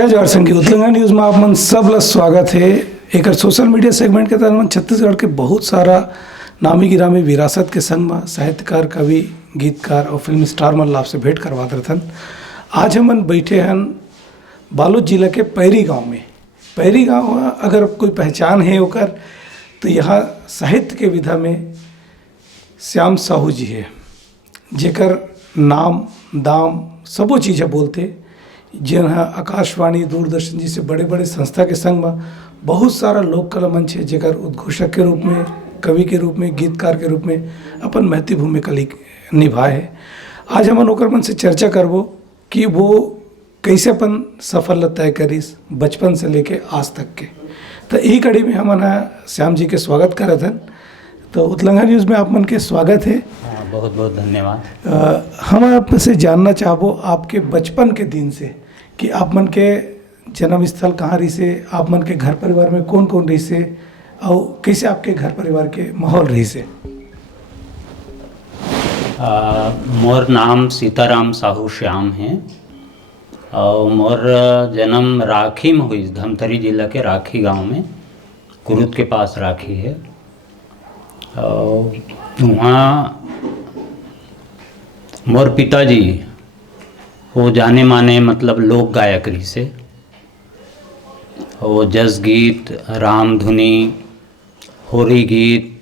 जय जवाहर संघी उतलंगा न्यूज़ में आप मन सब ला स्वागत है। एक सोशल मीडिया सेगमेंट के तहत मन छत्तीसगढ़ के बहुत सारा नामी गिरामी विरासत के संग में साहित्यकार, कवि, गीतकार और फिल्म स्टार मन ला आपसे भेंट करवात रहथन। आज हमन बैठे हन बालोद जिला के पैरी गांव में। पैरी गांव अगर कोई पहचान है ओकर तो यहाँ साहित्य के विधा में श्याम साहू जी है, जेकर नाम दाम सबो चीज़ बोलते, जिन्हें आकाशवाणी, दूरदर्शन जी से बड़े बड़े संस्था के संग में बहुत सारा लोक कला मंच है, जेकर उद्घोषक के रूप में, कवि के रूप में, गीतकार के रूप में अपन महती भूमिका निभाए है। आज हम ओकर मन से चर्चा करबो कि वो कैसे अपन सफल तय करीस बचपन से लेके आज तक के। तो यही कड़ी में हम श्याम जी के स्वागत करत हन। तो उतलंगा न्यूज़ में आप मन के स्वागत है। बहुत बहुत धन्यवाद। हम आपसे जानना चाहबो आपके बचपन के दिन से कि आप मन के जन्म स्थल कहाँ रही से, आप मन के घर परिवार में कौन कौन रही से और कैसे आपके घर परिवार के माहौल रही से। मोर नाम सीताराम साहू श्याम है और मोर जन्म राखी में हुई, धमतरी जिला के राखी गांव में, कुरुद के पास राखी है। और वहाँ मोर पिताजी वो जाने माने मतलब लोक गायक रही से, वो जस गीत, राम धुनी, होरी गीत,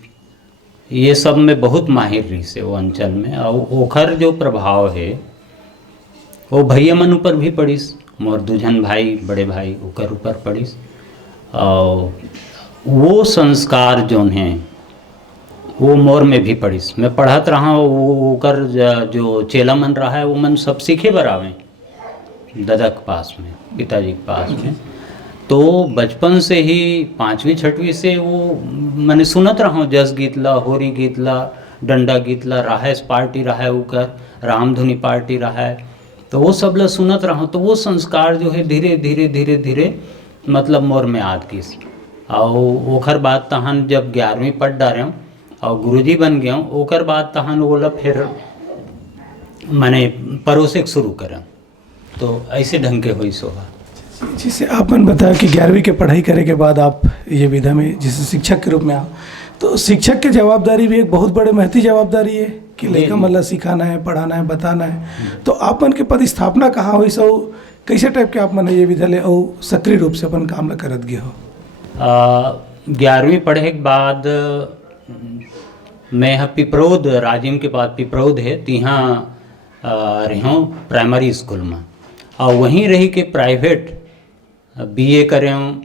ये सब में बहुत माहिर रही से वो अंचल में। और ओखर जो प्रभाव है वो भैया मन ऊपर भी पड़ीस, मोर दूजन भाई, बड़े भाई ओकर ऊपर पड़ीस। और वो संस्कार जोन हैं वो मोर में भी पड़ीस। मैं पढ़त रहा हूँ, वो ओकर जो चेला मन रहा है वो मन सब सीखे बर आवे दादा के पास में, पिताजी के पास में। तो बचपन से ही 5वीं 6वीं से वो मैंने सुनत रहा हूँ, जस गीत ला, होरी गीत ला, डंडा गीत ला, राहेस पार्टी रहा है ओकर, रामधुनी पार्टी रहा है, तो वो सब ला सुनत रहा हूँ। तो वो संस्कार जो है धीरे धीरे धीरे धीरे मतलब मोर में आद किस। और ओखर बाद तहन जब 11वीं पढ़ डारे हूँ और गुरुजी बन गया हूँ, ओकर बाद तहन वो फिर मैंने परोसे शुरू करा। तो ऐसे ढंग के हुई सोहा। जिसे आप मन बताया कि 11वीं के पढ़ाई करे के बाद आप ये विधा में जैसे शिक्षक के रूप में आओ, तो शिक्षक की जवाबदारी भी एक बहुत बड़े महती जवाबदारी है कि लड़का मतलब सिखाना है, पढ़ाना है, बताना है। तो आप मन के पदस्थापना कहाँ हुई सो, कैसे टाइप के आप मन ये विधा ले और सक्रिय रूप से अपन काम ला करत गए हो। 11वीं पढ़े के बाद मैं पिपरौद, राजिम के पास पिपरौद है, तिहाँ रहा हूँ प्राइमरी स्कूल में। और वहीं रही के प्राइवेट बीए करे हूँ,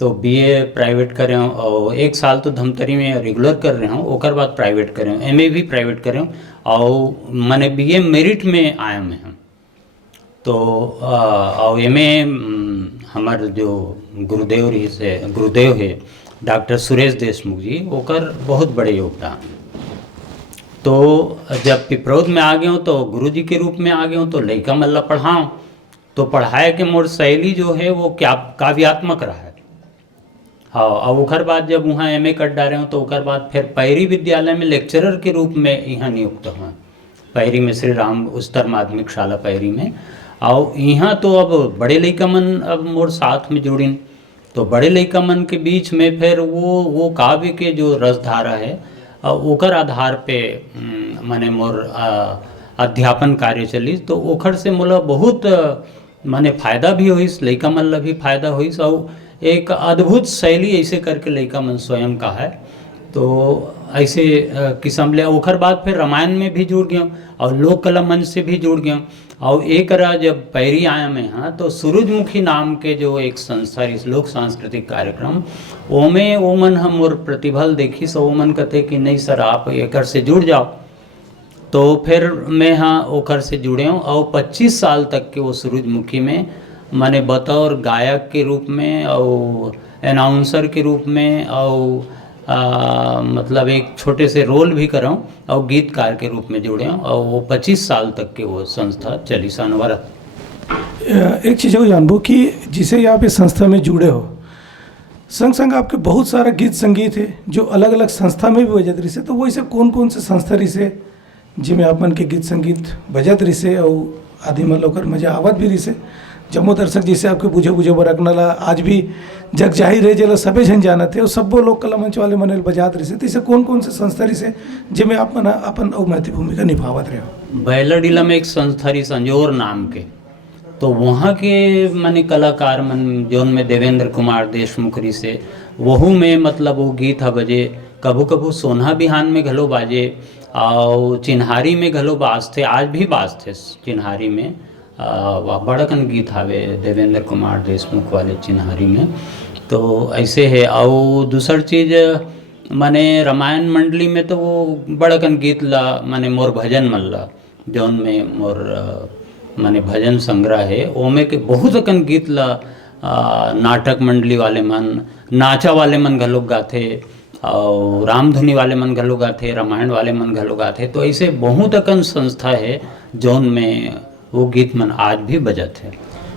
तो बीए प्राइवेट करे हूँ। और 1 साल तो धमतरी में रेगुलर कर रहा हूँ, ओकर बाद प्राइवेट करे हूँ, एमए भी प्राइवेट करे हूँ। और मैंने बीए मेरिट में आया मैं हूँ। तो और एमए हमार जो गुरुदेव है डॉक्टर सुरेश देशमुख जी, ओकर बहुत बड़े योगदान। तो जब पिपरौद में आ गया हूँ तो गुरुजी के रूप में आ गया हूँ, तो लड़का मल्ला पढ़ाऊँ। तो पढ़ाए के मोर शैली जो है वो क्या काव्यात्मक रहा है। हाँ, और ओकर बाद जब वहाँ एमए कर डाले हूँ तो ओकर बाद फिर पैरी विद्यालय में लेक्चरर के रूप में यहाँ नियुक्त हुआ, पैरी में श्री राम उच्चतर माध्यमिक शाला पैरी में। और यहाँ तो अब बड़े लड़का मन अब मोर साथ में जुड़िन, तो बड़े लड़का मन के बीच में फिर वो काव्य के जो रसधारा है ओकर आधार पे माने मोर अध्यापन कार्य चली। तो ओखर से मोला बहुत माने फायदा भी होइस, लड़का मन ला भी फायदा होइस। और एक अद्भुत शैली ऐसे करके लड़का मन स्वयं का है। तो ऐसे किस्म ले ओखर बाद फिर रामायण में भी जुड़ गया और लोक कला मंच से भी जुड़ गया। और एक जब पैरी आया मैं यहाँ, तो सूरजमुखी नाम के जो एक संस्था इस लोक सांस्कृतिक कार्यक्रम ओमें ओमन हम और प्रतिभल देखी, सो ओमन कहते कि नहीं सर आप एकर से जुड़ जाओ। तो फिर मैं हाँ ओकर से जुड़े हूँ और 25 साल तक के वो सूरजमुखी में मैंने बतौर गायक के रूप में और अनाउंसर के रूप में और मतलब एक छोटे से रोल भी कर रहा हूँ और गीतकार के रूप में जुड़े हूँ। और वो 25 साल तक के वो संस्था चली सानवरत। एक चीज़ हो जानबो कि जिसे आप इस संस्था में जुड़े हो, संग संग आपके बहुत सारा गीत संगीत है जो अलग अलग संस्था में भी बजत रही से, तो वो इसे कौन कौन से संस्था रही से जिनमें आप मन के गीत संगीत बजत रही से और आदि मतलब मजा आवत भी रही से, जम्मो दर्शक जिसे आपके बुझे बुझे बरकनला आज भी जग जाहिर है जला सबे झन जानत है और सब्बो लोग कला मंच वाले मनल बजात रही से कौन कौन से संस्था रही से जिनमें आप मना अपन महत्वपूर्ण भूमिका निभावत रहे हो? बैलाडीला में एक संस्था रही संजोर नाम के, तो वहाँ के माने कलाकार मन जौन में देवेंद्र कुमार देशमुख रही से वहू में मतलब वो गीत ह बजे, कभू कभू सोना बिहान में घलो बाजे और चिन्हारी में घलो बाजते, आज भी बाजते चिन्हारी में। बड़कन गीत हावे देवेंद्र कुमार देशमुख वाले चिन्हारी में। तो ऐसे है। और दूसर चीज़ माने रामायण मंडली में तो वो बड़कन गीत ला माने मोर भजन मन ला जौन में मोर माने भजन संग्रह है ओमे के बहुत अकन गीत ला नाटक मंडली वाले मन, नाचा वाले मन घलोक गाथे और रामधुनी वाले मन घलो गाथे, रामायण वाले मन घलो गाथे। तो ऐसे बहुत अकन संस्था है जौन में वो गीत मन आज भी बजत है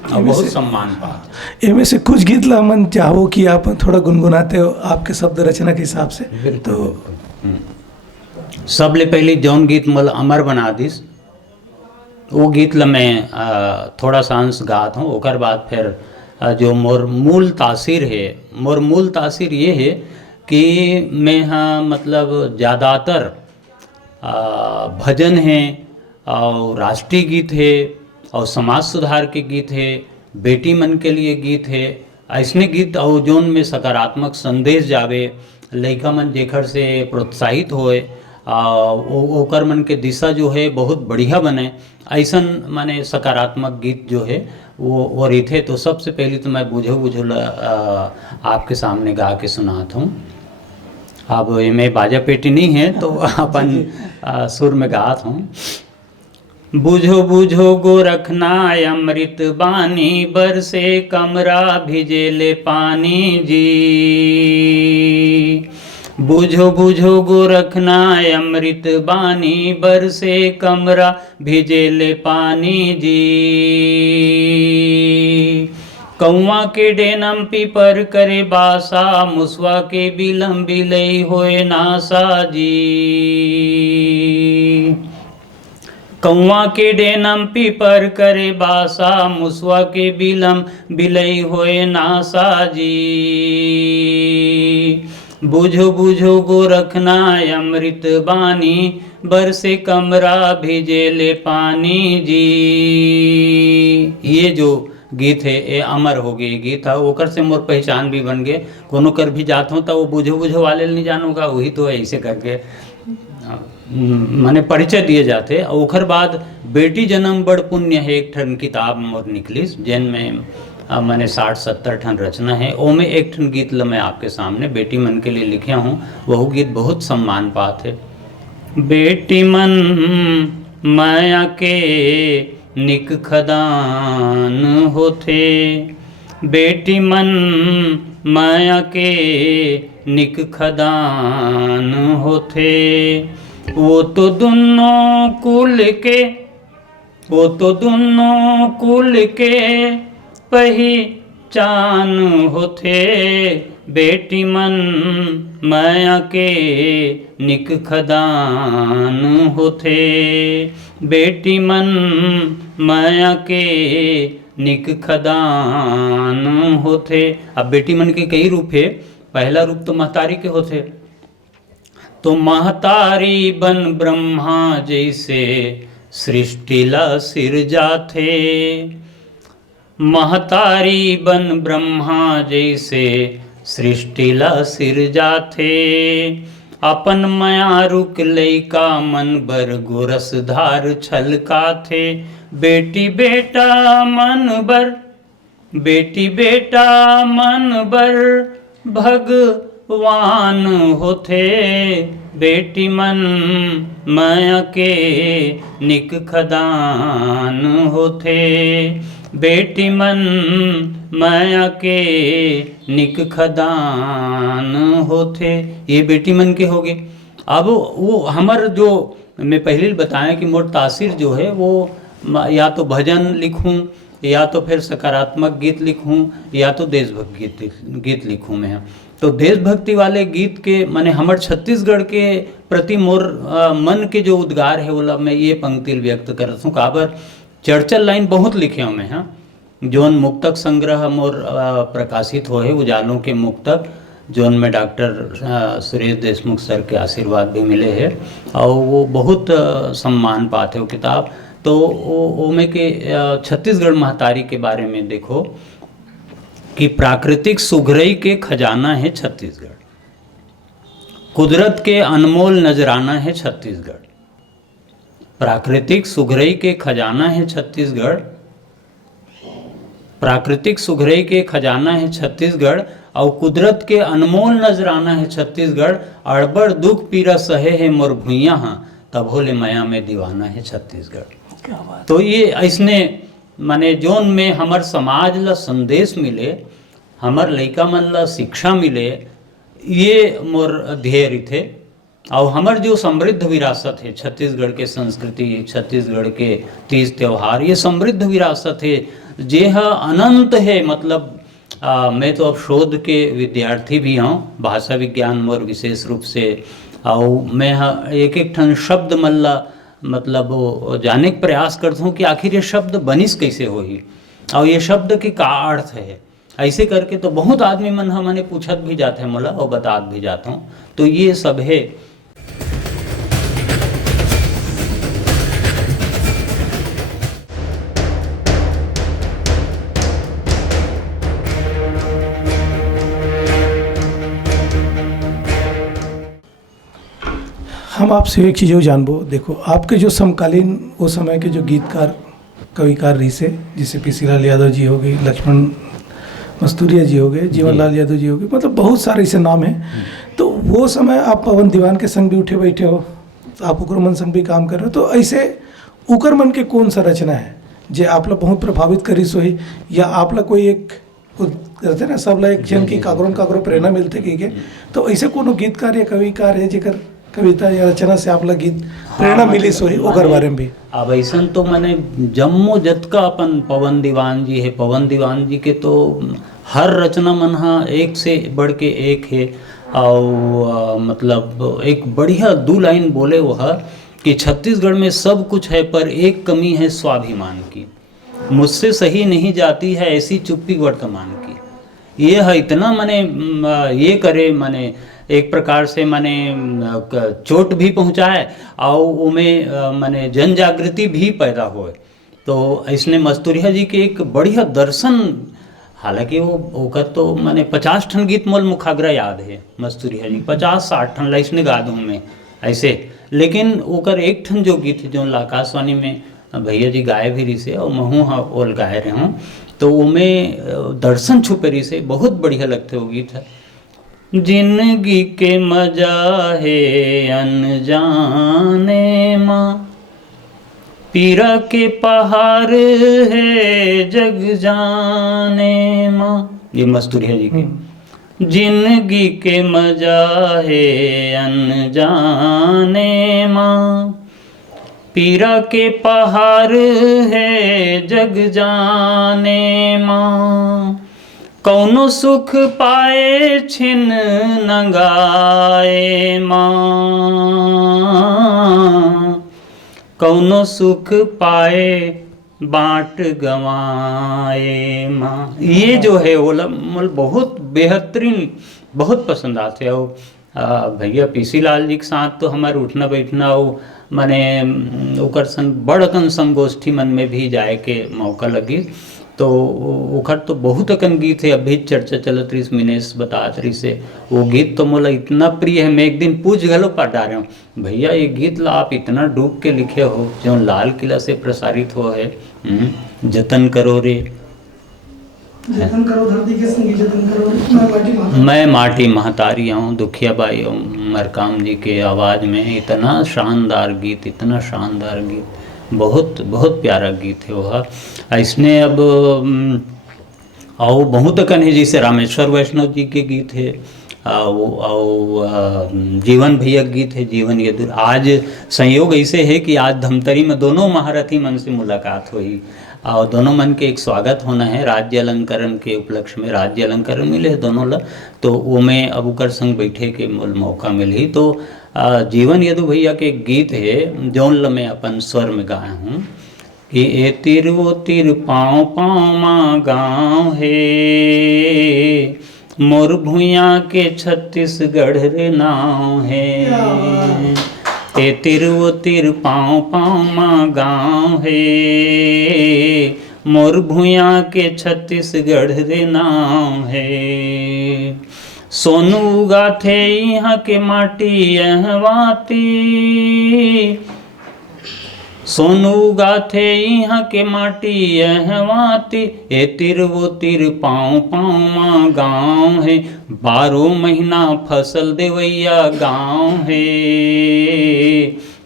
और बहुत सम्मान पाते। इनमें से कुछ गीत ला मन चाहो कि आप थोड़ा गुनगुनाते हो आपके शब्द रचना के हिसाब से? तो सबले पहले जौन गीत मल अमर बना दिस वो गीत ला मैं थोड़ा सा अंश गात हूँ। ओकर बाद फिर जो मोर मूल तासीर है, मोर मूल तासीर ये है कि मैं हाँ मतलब ज़्यादातर भजन है और राष्ट्रीय गीत है और समाज सुधार के गीत है, बेटी मन के लिए गीत है, ऐसने गीत और जोन में सकारात्मक संदेश जावे, लइका मन जेखर से प्रोत्साहित होए ओकर मन के दिशा जो है बहुत बढ़िया बने, ऐसन माने सकारात्मक गीत जो है वो रीथे। तो सबसे पहले तो मैं बुझो आपके सामने गा के सुनाता हूँ। अब में बाजा पेटी नहीं है तो अपन सुर में गात हूँ। बुझो बुझो गोरखना अमृत बानी, बरसे कमरा भिजेले पानी जी। बुझो बुझो गोरखना अमृत बानी, बरसे कमरा भिजेले पानी जी। कौआ के डेनम पीपर करे बासा, मुसवा के बिलम बिलई होए नासा जी। कौआ के डेनम पीपर करे बासा, मुसवा के बिलम बिलई होए नासा जी। बुझो बुझो गोरखना अमृत बानी, बरसे कमरा भिजेले पानी जी। ये जो गीत है ये अमर हो गए गीत है, ओकर से मोर पहचान भी बन गए। कोनो कर भी जात हूँ तो वो बुझो बुझो वाले नहीं जानूंगा, वही तो ऐसे करके माने परिचय दिए जाते। और ओकर बाद बेटी जन्म बड़ पुण्य है एक ठन किताब मोर निकलिस, जिन में मैंने 60-70 ठन रचना है। ओमे एक ठन गीत ल मैं आपके सामने बेटी मन के लिए लिखे हूँ, वह गीत बहुत सम्मान पात है। बेटी मन माया के निक खदान होथे, बेटी मन माया के निक खदान होथे। वो तो दोनों कुल के, वो तो दोनों कुल के पहचान होथे। बेटी मन माया के निक खदान होथे, बेटी मन माया के निक खदान होथे। अब बेटी मन के कई रूप है, पहला रूप तो महतारी के होथे। तो महतारी बन ब्रह्मा जैसे सृष्टि ला सिरजाथे, महतारी बन ब्रह्मा जैसे सृष्टि ला सिरजाथे। अपन माया रुक लइका मन बर गोरस धार छलकाथे। बेटी बेटा मन बर, बेटी बेटा मन बर भगवान होथे। बेटी मन माया के निक खदान होथे, बेटी मन माया के निक खदान होथे। ये बेटी मन के हो गए। अब वो हमर जो मैं पहले बताया कि मोर तासीर जो है वो या तो भजन लिखूं, या तो फिर सकारात्मक गीत लिखूं, या तो देशभक्ति गीत लिखूं मैं। तो देशभक्ति वाले गीत के माने हमर छत्तीसगढ़ के प्रति मोर मन के जो उद्गार है वो मैं ये पंक्ति व्यक्त करता हूँ। काबर चर्चल लाइन बहुत लिखे हूँ मैं। हाँ, जोन मुक्तक संग्रह मोर प्रकाशित होए उजालों के मुक्तक, जोन में डॉक्टर सुरेश देशमुख सर के आशीर्वाद भी मिले हैं और वो बहुत सम्मान पाते हो किताब। तो वो में के छत्तीसगढ़ महतारी के बारे में देखो कि प्राकृतिक सुघरई के खजाना है छत्तीसगढ़, कुदरत के अनमोल नजराना है छत्तीसगढ़। प्राकृतिक सुघरई के खजाना है छत्तीसगढ़, प्राकृतिक सुघरई के खजाना है छत्तीसगढ़ और कुदरत के अनमोल नजराना है छत्तीसगढ़। अड़बड़ दुख पीरा सहे है मोर भुइयाँ तब होले माया में दीवाना है छत्तीसगढ़। क्या बात। तो ये ऐसने माने जोन में हमर समाज ला संदेश मिले, हमर लइका मन ला शिक्षा मिले, ये मोर ध्येय थे। और हमर जो समृद्ध विरासत है छत्तीसगढ़ के संस्कृति, छत्तीसगढ़ के तीज त्यौहार, ये समृद्ध विरासत है जे ह अनंत है। मतलब मैं तो अब शोध के विद्यार्थी भी हूँ, भाषा विज्ञान मोर विशेष रूप से, और मैं एक एक ठन शब्द मल्ला मतलब वो जाने के प्रयास करता हूँ कि आखिर ये शब्द बनिस कैसे होही और ये शब्द के का अर्थ है। ऐसे करके तो बहुत आदमी मन हमने पूछत भी जाते हैं मोला और बतात भी जाता हूँ। तो ये सब है। हम आपसे एक चीज़ और जानबो, देखो आपके जो समकालीन उस समय के जो गीतकार कविकार रही से, जैसे पीसी लाल यादव जी हो गए, लक्ष्मण मस्तूरिया जी हो गए, जीवन लाल यादव जी हो गए, मतलब बहुत सारे ऐसे नाम हैं। तो वो समय आप पवन दीवान के संग भी उठे बैठे हो, आप उकर मन संग भी काम कर रहे हो। तो ऐसे उकर मन के कौन सा रचना है जे आप लोग बहुत प्रभावित करी सोही, या आप लोग कोई एक करते ना सब ला एक जन की काकरो प्रेरणा मिलते कि तो ऐसे कोनो गीतकार या कविकार है जेकर कविता या रचना से आप लोग गीत प्रेरणा मिली सोही ओकर बारे में भी? अब ऐसा तो मैंने जम्मो जतका अपन पवन दीवान जी है, पवन दीवान जी के तो हर रचना मन एक से बढ़ के एक है। और मतलब एक बढ़िया दो लाइन बोले वह कि छत्तीसगढ़ में सब कुछ है पर एक कमी है स्वाभिमान की, मुझसे सही नहीं जाती है ऐसी चुप्पी वर्तमान की। ये है इतना माने ये करे, माने एक प्रकार से माने चोट भी पहुँचाए और उमें माने जन जागृति भी पैदा होए। तो इसने मस्तूरिया जी के एक बढ़िया दर्शन, हालांकि वो ओकर तो माने 50 ठन गीत मोल मुखाग्रा याद है मस्तूरिया जी, 50-60 ठन लाइसने गा दूँ मैं ऐसे। लेकिन ओकर एक ठन जो गीत है जो आकाशवाणी में भैया जी गाए भी रही से और महू ओल गाए रहे हूँ, तो उमें दर्शन छुपे रही से बहुत बढ़िया लगते वो गीत है। जिंदगी के मजा है अनजाने माँ, पीरा के पहाड़ है जग जाने माँ, ये मस्तूरिया जी की। जिंदगी के मजा है अनजाने माँ, पीरा के पहाड़ है जग जाने माँ, कौनो सुख पाए छिन नगाए माँ, कौनो सुख पाए बाँट गवाए माँ। ये जो है वो बहुत बेहतरीन, बहुत पसंद आते हो। भैया पीसी लाल जी के साथ तो हमारे उठना बैठना हो माने ओकर संग बड़कन संगोष्ठी मन में भी जाए के मौका लगी। तो ओकर तो बहुत अकन गीत है, अभी चर्चा चलत रही मिनेश बतात रही से, वो गीत तो मोला इतना प्रिय है। मैं एक दिन पूछ गलो पा रहा हूँ, भैया ये गीत ला आप इतना डूब के लिखे हो जो लाल किला से प्रसारित हो है, जतन करो रे, जतन करो धरती के संगी, जतन करो मैं माटी महतारी हूँ, दुखिया बाई मरकाम जी के आवाज़ में। इतना शानदार गीत, इतना शानदार गीत, बहुत बहुत प्यारा गीत है वह। इसने अब और बहुत कन है, जैसे रामेश्वर वैष्णव जी के गीत है, और जीवन भैया गीत है, जीवन यदुर। आज संयोग ऐसे है कि आज धमतरी में दोनों महारथी मन से मुलाकात हुई और दोनों मन के एक स्वागत होना है। राज्य अलंकरण के उपलक्ष्य में राज्य अलंकरण मिले है दोनों ला, तो वो में अब उकर संग बैठे के मौका मिली। तो जीवन यदु भैया के गीत है जौन ला मैं अपन स्वर में गाया हूँ। कि ए तिर वो तिर पाँव पाँव माँ गाँव है, मोर भुइया के छत्तीसगढ़ रे नाव है। ए तिर वो तिर पाँव पाँव माँ गाँव है, मोर भुइया के छत्तीसगढ़ रे नाव है। सोनू गाथे यहाँ के माटी अहवाती, सोनू गाथे यहाँ के माटी अहवाती, ए तिर वो तिर पाँव पाँव माँ गाँव है, 12 महीना फसल देवैया गाँव है,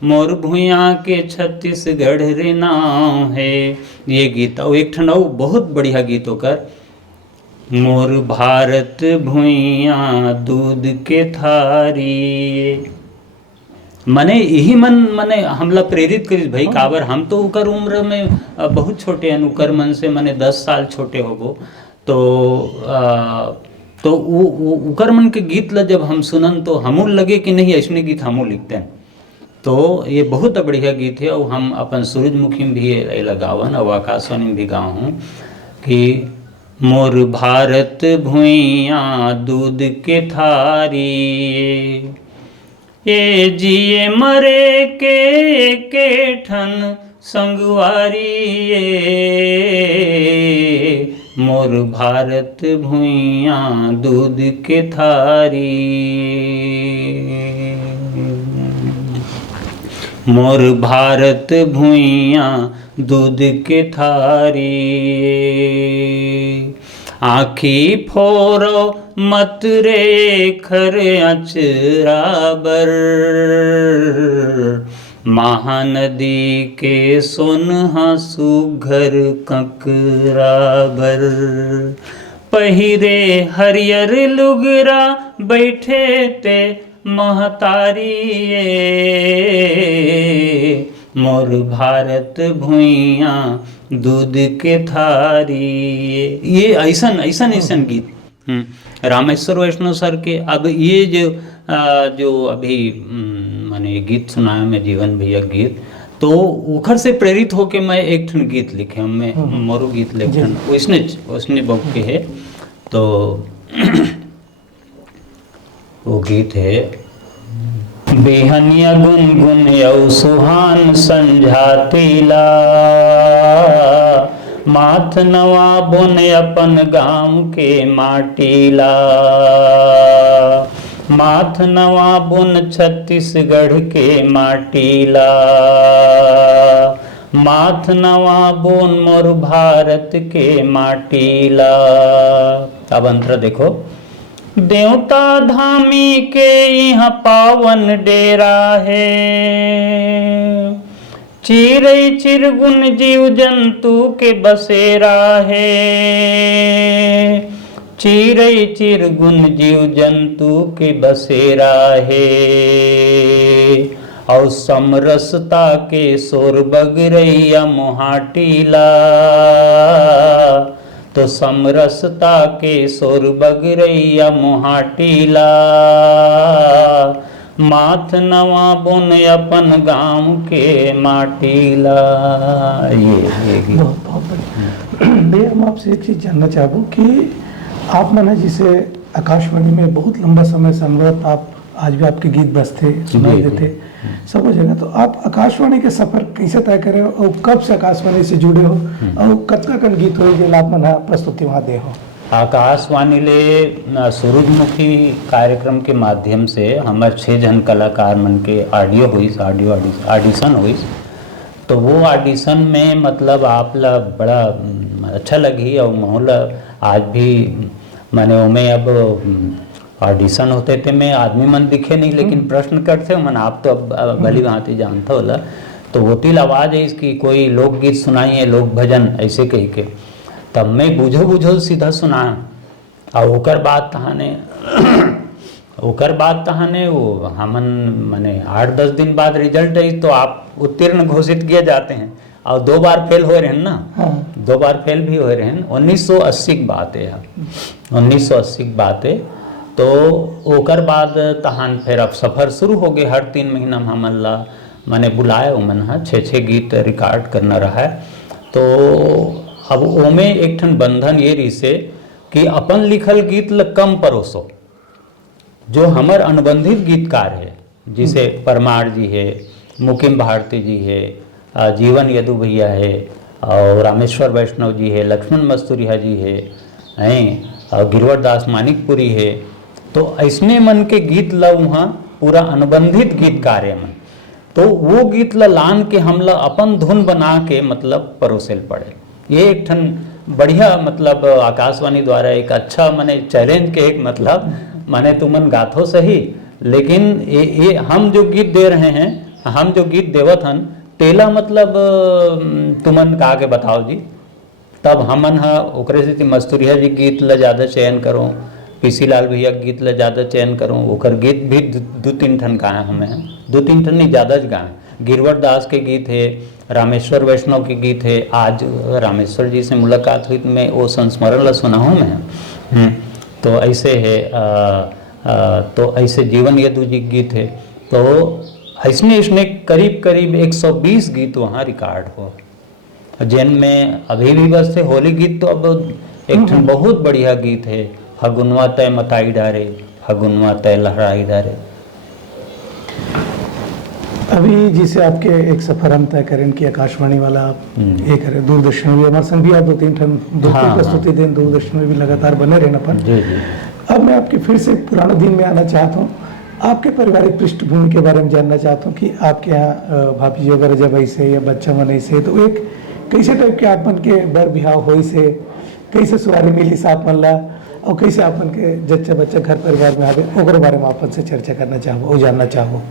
मोर भुइया के छत्तीसगढ़ रे नाव है। ये गीत और एक ठन और बहुत बढ़िया गीत होकर, मोर भारत भुइया दूध के थारी। मने यही मने हमला प्रेरित करी भाई काबर हम तो उकर उम्र में बहुत छोटे हैं, उकर मन से मने 10 साल छोटे होबो। तो उकर मन के गीत ला जब हम सुनन तो हमू लगे कि नहीं ऐसने गीत हमू लिखते हैं। तो ये बहुत बढ़िया गीत है और हम अपन सूरजमुखी में भी लगावन और आकाशवाणी में भी गाँव हूँ कि मोर भारत भुइया दूध के थारी, ये जिए मरे के ठन संगवारी, ये मोर भारत भुइया दूध के थारी, मोर भारत भुइया दूध के थारी। आँखी फोरो मत रे खर अचराबर, महानदी के सोनहा सुघर ककराबर, पहिरे हरियर लुगरा बैठे ते महतारी, मोर भारत भुइया दूध के थारी। ये ऐसन गीत रामेश्वर वैष्णव सर के। अब ये जो अभी मैंने गीत सुनाया मैं जीवन भैया गीत, तो उखर से प्रेरित होके मैं एक ठन गीत लिखे, मैं मोरू गीत लिखन उसने बहुत के है। तो वो गीत है, बेहनिया गुनगुन यौ सुहान संझातीला, माथ नवा बुन अपन गाँव के माटीला, माथ नवा बुन छत्तीसगढ़ के माटीला, माथ नवा बुन मोर भारत के माटीला। अब अंतर देखो, देवता धामी के यहाँ पावन डेरा है, चिरई चिरगुन जीव जंतु के बसेरा है, चिरई चिरगुन जीव जंतु के बसेरा है, और समरसता के सोर बगरैया मोहाटीला, तो समरसता के सोर बगरैया मोहाटीला, माथ नवा बुन अपन गाँव के माटीला। ये बहुत बढ़िया। भैया हम आपसे एक चीज़ जानना चाहूँ कि आप मैंने जिसे आकाशवाणी में बहुत लंबा समय से अनुभव, आप आज भी आपके गीत बजते सुनाई देते सब हो जाएगा, तो आप आकाशवाणी के सफर कैसे तय करे और कब से आकाशवाणी से जुड़े हो और कतना कन गीत हो जो आप मना प्रस्तुति वहाँ दे हो? आकाशवाणी ले सूरजमुखी कार्यक्रम के माध्यम से हमारे 6 जन कलाकार मन के ऑडिशन हुई। तो वो ऑडिशन में मतलब आप ला बड़ा अच्छा लगी और माहौल आज भी मैंने उमें अब ऑडिशन होते थे में आदमी मन दिखे नहीं, लेकिन प्रश्न करते मन आप तो अब भली भांति जानता होला। तो वो तिल आवाज़ है इसकी, कोई लोकगीत सुनाइए, लोक भजन ऐसे कही के, तब मैं बुझो सीधा सुना। और ओकर बाद तहाने वो हमन माने 8-10 दिन बाद रिजल्ट आई तो आप उत्तीर्ण घोषित किए जाते हैं। और 2 बार फेल हो रहे हैं ना, 2 बार फेल भी हो रहे हैं। 1980 की बात है, 1980 की बात है। तो ओकर बाद तहान फिर अब सफ़र शुरू हो गए। हर 3 महीना में हमन ला मैंने बुलाए उमन हा 6 गीत रिकॉर्ड करना रहा है। तो अब ओमे एक ठन बंधन ये रही से कि अपन लिखल गीत ल कम परोसो, जो हमर अनुबंधित गीतकार है जिसे परमार जी है, मुकिम भारती जी है, जीवन यदु भैया है, और रामेश्वर वैष्णव जी है, लक्ष्मण मस्तूरिया जी है, और गिरवर दास मानिकपुरी है। तो ऐसने मन के गीत ल वहाँ पूरा अनुबंधित गीतकार है मन, तो वो गीत ल लान के हम ला अपन धुन बना के मतलब परोसेल पड़े। ये एक ठन बढ़िया मतलब आकाशवाणी द्वारा एक अच्छा माने चैलेंज के एक मतलब माने तुमन गाथो सही, लेकिन ये हम जो गीत दे रहे हैं, हम जो गीत देवत हन तेला मतलब तुमन गा के बताओ जी। तब हमन हा ओकरे से मस्तूरिया जी गीत ला ज़्यादा चयन करो, पीसी लाल भैया गीत ला ज़्यादा चयन करो, ओकर गीत भी 2-3 ठन गाए हमें हैं, 2-3 ठन नहीं ज़्यादा गाए। गिरवर दास के गीत है, रामेश्वर वैष्णव के गीत है। आज रामेश्वर जी से मुलाकात हुई तो मैं वो संस्मरण ला सुना हूँ मैं। तो ऐसे है तो ऐसे जीवन यदु जी गीत है। तो ऐसने करीब करीब 120 गीत वहाँ रिकॉर्ड हो, जिनमें अभी भी बस थे होली गीत। तो अब एक ठन बहुत बढ़िया गीत है, फगुनवा तय मताई डारे, फगुनवा तय लहराई डारे। अभी जिसे आपके एक सफर हम तय करें कि आकाशवाणी वाला आप ये करें, दूरदर्शन में भी हमारे संग भी आप 2-3 प्रस्तुति दिन दूरदर्शन में भी लगातार बने रहना पर। जी जी। अब मैं आपके फिर से पुराने दिन में आना चाहता हूँ, आपके पारिवारिक पृष्ठभूमि के बारे में जानना चाहता हूँ कि आपके यहाँ भाभी जी वगैरह जब ऐसे या बच्चा मन ऐसे, तो एक कैसे टाइप के आपन के बर बिहाव होई से, कैसे सुरारी मिली से आप मन ला, और कैसे आपन के जच्चा बच्चा घर परिवार में आवे, ओकर बारे में आपन से चर्चा करना चाहो और जानना चाहो।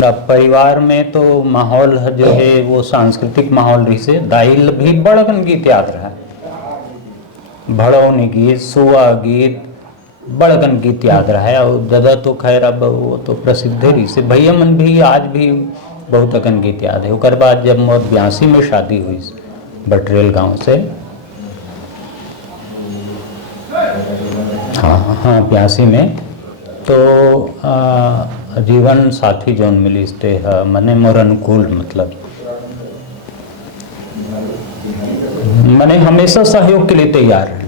परिवार में तो माहौल जो है वो सांस्कृतिक माहौल रही से दाइल भी बड़कन गीत याद रहा, भड़ौनी गीत, सुआ गीत, बड़कन गीत याद रहा है। और दादा तो खैर अब वो तो प्रसिद्ध रही से, भैया मन भी आज भी बहुत अकन गीत याद है। उसके बाद जब मोर 82 में शादी हुई बटरेल गांव से, हाँ 82 में, तो जीवन साथी जौन मिली स्टे मने मोर अनुकूल, मतलब मने हमेशा सहयोग के लिए तैयार है।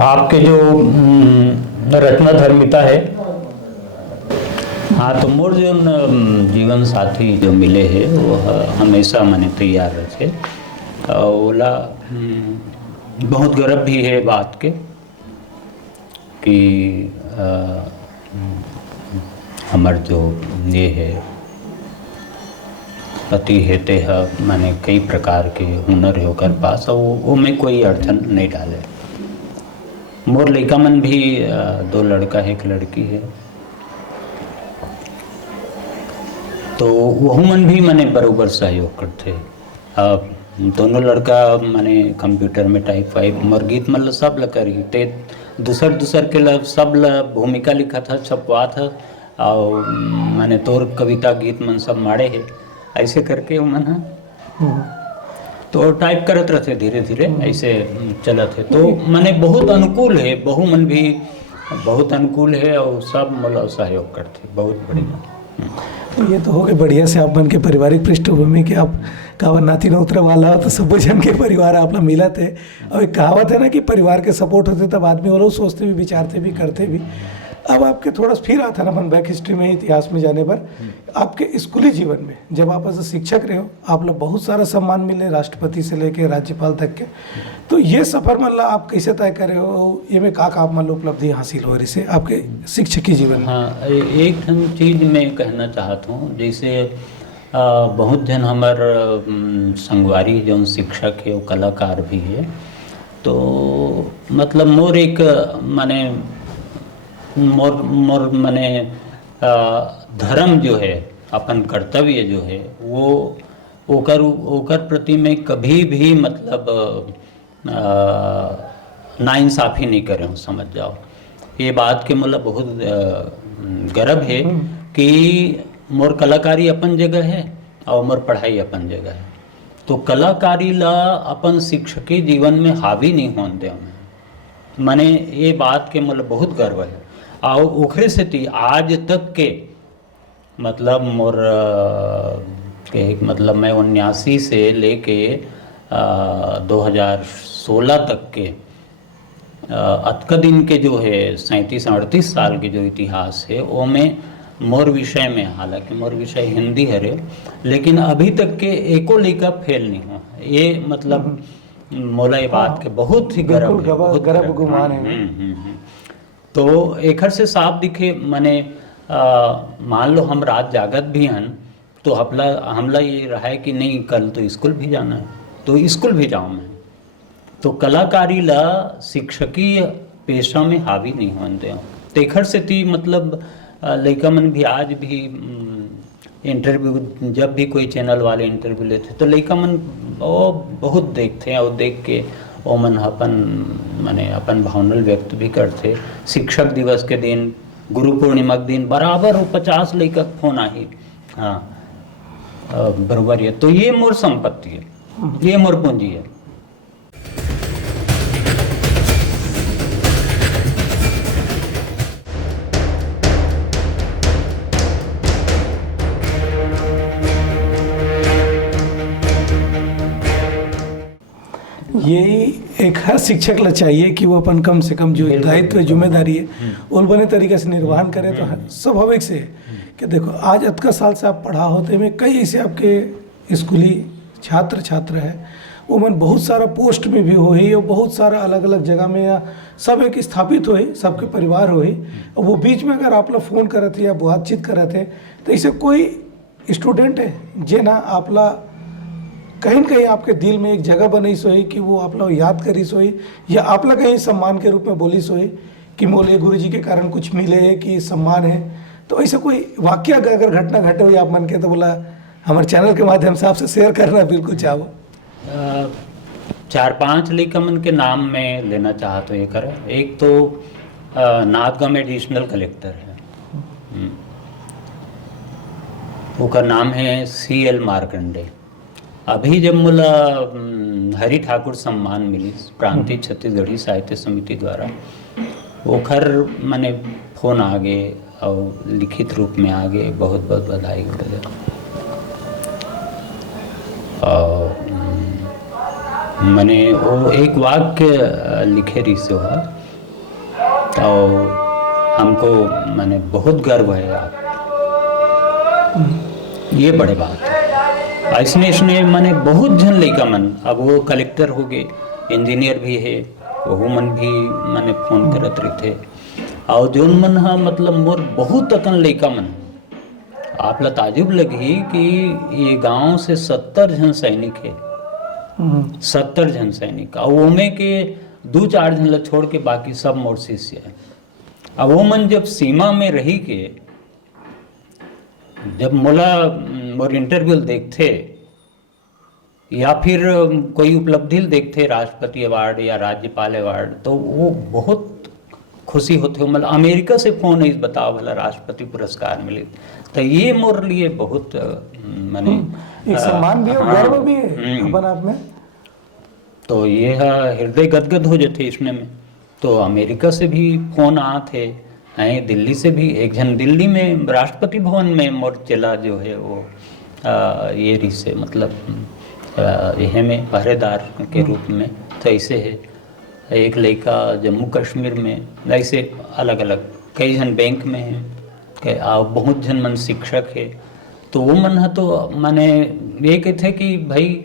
आपके जो रत्ना धर्मिता है, हाँ तो मोर जो जीवन साथी जो मिले है वो हमेशा मने तैयार रहे। ओला बहुत गर्व भी है बात के कि हमार जो ये है पति है ते माने कई प्रकार के हुनर है ओकर पास, और वो में कोई अड़चन नहीं डाले। मोर लड़का मन भी 2 लड़का है, 1 लड़की है, तो वह मन भी मने बराबर सहयोग करते। अब दोनों लड़का माने कंप्यूटर में टाइप वाइप मोर गीत मतलब सब ल करी ते दूसर के ल सब ल भूमिका लिखा था, छपवा था, और माने तोर कविता गीत मन सब माड़े है, ऐसे करके मन तो टाइप करत रहते धीरे धीरे ऐसे चलत है। तो माने बहुत अनुकूल है, बहू मन भी बहुत अनुकूल है, और सब मतलब सहयोग करते, बहुत बढ़िया। ये तो हो गए बढ़िया से आप मन के पारिवारिक पृष्ठभूमि के, आप कहावत नाती न उतरा वाला तो सब जन के परिवार आप लोग मिला थे। और एक कहावत है ना कि परिवार के सपोर्ट होते तब आदमी वो लोग सोचते भी, विचारते भी, करते भी। अब आपके थोड़ा फिर आता ना अपन बैक हिस्ट्री में, इतिहास में जाने पर आपके स्कूली जीवन में जब आप एज शिक्षक रहे हो, आप लोग बहुत सारा सम्मान मिले, राष्ट्रपति से लेके राज्यपाल तक के। तो ये सफ़र मतलब आप कैसे तय करे हो, ये में का आप मतलब उपलब्धि हासिल हो रही से आपके शिक्षकी जीवन में? हाँ, एक चीज़ मैं कहना चाहता हूँ, जैसे बहुत जन हमार संगवारी जो शिक्षक है वो कलाकार भी है, तो मतलब मोर एक माने मोर माने धर्म जो है, अपन कर्तव्य जो है वो ओकर प्रति में कभी भी मतलब नाइंसाफ़ी नहीं करें, समझ जाओ। ये बात के मतलब बहुत गर्व है कि मोर कलाकारी अपन जगह है और मोर पढ़ाई अपन जगह है। तो कलाकारी ला अपन शिक्षकी जीवन में हावी नहीं होने दे, माने ये बात के मतलब बहुत गर्व है। और ओखरे से थी आज तक के मतलब मोर के मतलब मैं 79 से लेके 2016 तक के अतका दिन के जो है 37-38 साल के जो इतिहास है वो में मोर विषय में, हालांकि मोर विषय हिंदी है लेकिन अभी तक के एको लड़का फेल नहीं हुआ। ये मतलब मोला ये बात के बहुत ही गर्व है, बहुत गर्व गुमान है। तो एखर से साफ दिखे मने मान लो हम रात जागत भी हन तो हमला ये रहा है कि नहीं कल तो स्कूल भी जाना है तो स्कूल भी जाऊँ मैं। तो कलाकारी ला शिक्षकीय पेशा में हावी नहीं होते हो तेखर से थी मतलब लड़का मन भी आज भी इंटरव्यू जब भी कोई चैनल वाले इंटरव्यू लेते तो लड़का मन वो बहुत देखते हैं और देख के वो मन अपन माने अपन भावना व्यक्त भी करते। शिक्षक दिवस के दिन, गुरु पूर्णिमा के दिन बराबर वो 50 लड़का फोन आई। हाँ बराबर है। तो ये मोर संपत्ति है, ये मोर पूंजी है। यही एक हर शिक्षक ला चाहिए कि वो अपन कम से कम जो दायित्व जिम्मेदारी है वो बने तरीके से निर्वहन करे। तो स्वाभाविक से कि देखो आज अतका साल से आप पढ़ा होते में कई ऐसे आपके स्कूली छात्र है वो मन बहुत सारा पोस्ट में भी हो ही और बहुत सारा अलग अलग जगह में या सब एक स्थापित हो ही सबके परिवार हो ही और वो बीच में अगर आप लोग फ़ोन करते या बातचीत करते तो ऐसे कोई स्टूडेंट है जे ना आप ला कहीं न कहीं आपके दिल में एक जगह बनी सोई कि वो आप लोग याद करी सोई या आप लोग कहीं सम्मान के रूप में बोली सोई कि मोले गुरु जी के कारण कुछ मिले है कि सम्मान है। तो ऐसा कोई वाक्य अगर घटना घटे हुई आप मन के तो बोला हमारे चैनल के माध्यम से आपसे शेयर करना बिल्कुल चाहो। 4-5 लड़का मन के नाम में लेना चाहते हो ये कर। एक तो नाथगांव में एडिशनल कलेक्टर है, उसका नाम है CL मार्कंडे। अभी जब मुला हरि ठाकुर सम्मान मिली प्रांतीय छत्तीसगढ़ी साहित्य समिति द्वारा ओखर मने फोन आगे और लिखित रूप में आगे बहुत बहुत बधाई हो। और मने वो एक वाक्य लिखे रही से हुआ और हमको मने बहुत गर्व है आप, ये बड़े बात है। ऐसने माने बहुत जन लड़का मन अब वो कलेक्टर हो गए, इंजीनियर भी है, वो मन भी माने फोन करत रहते और जोन मन हा मतलब मोर बहुत अकन लड़का मन आप ला ताजुब लगी कि ये गांव से 70 जन सैनिक है, 70 जन सैनिक और वो में के 2-4 जन ला छोड़ के बाकी सब मोर शिष्य है। अब वो मन जब सीमा में रही के जब मोर इंटरव्यू देखते या फिर कोई उपलब्धि देखते राष्ट्रपति अवार्ड या राज्यपाल अवार्ड तो वो बहुत खुशी होते हो। मतलब अमेरिका से फोन इस बताओ भला राष्ट्रपति पुरस्कार मिले तो ये मोर लिए बहुत माने एक सम्मान भी है, गर्व भी है अपन आप में। तो ये हृदय गदगद हो जाते इसमें में। तो अमेरिका से भी फोन आते हैं, दिल्ली से भी एक जन दिल्ली में राष्ट्रपति भवन में मोर चला जो है वो ये रिसे मतलब यह में पहरेदार के रूप में। तो ऐसे है एक लड़का जम्मू कश्मीर में, ऐसे अलग अलग कई जन बैंक में है और बहुत जन मन शिक्षक है। तो वो मन है तो मैंने ये कहते कि भाई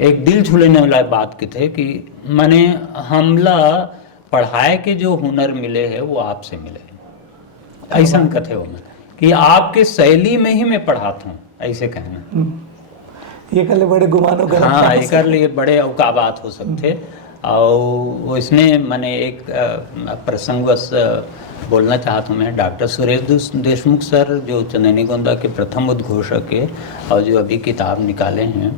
एक दिल छूने वाला बात कहते कि मैंने हमला पढ़ाए के जो हुनर मिले है वो आपसे मिले, ऐसा कथे हो मैं कि आपके शैली में ही मैं पढ़ाता हूँ, ऐसे कहना। ये कर ले बड़े गुमानों का हाँ ये कर लिए बड़े अवकाबात हो सकते। और इसने मैंने एक प्रसंगवश बोलना चाहता हूँ मैं। डॉक्टर सुरेश देशमुख सर जो चंदेनी गोंदा के प्रथम उद्घोषक है और जो अभी किताब निकाले हैं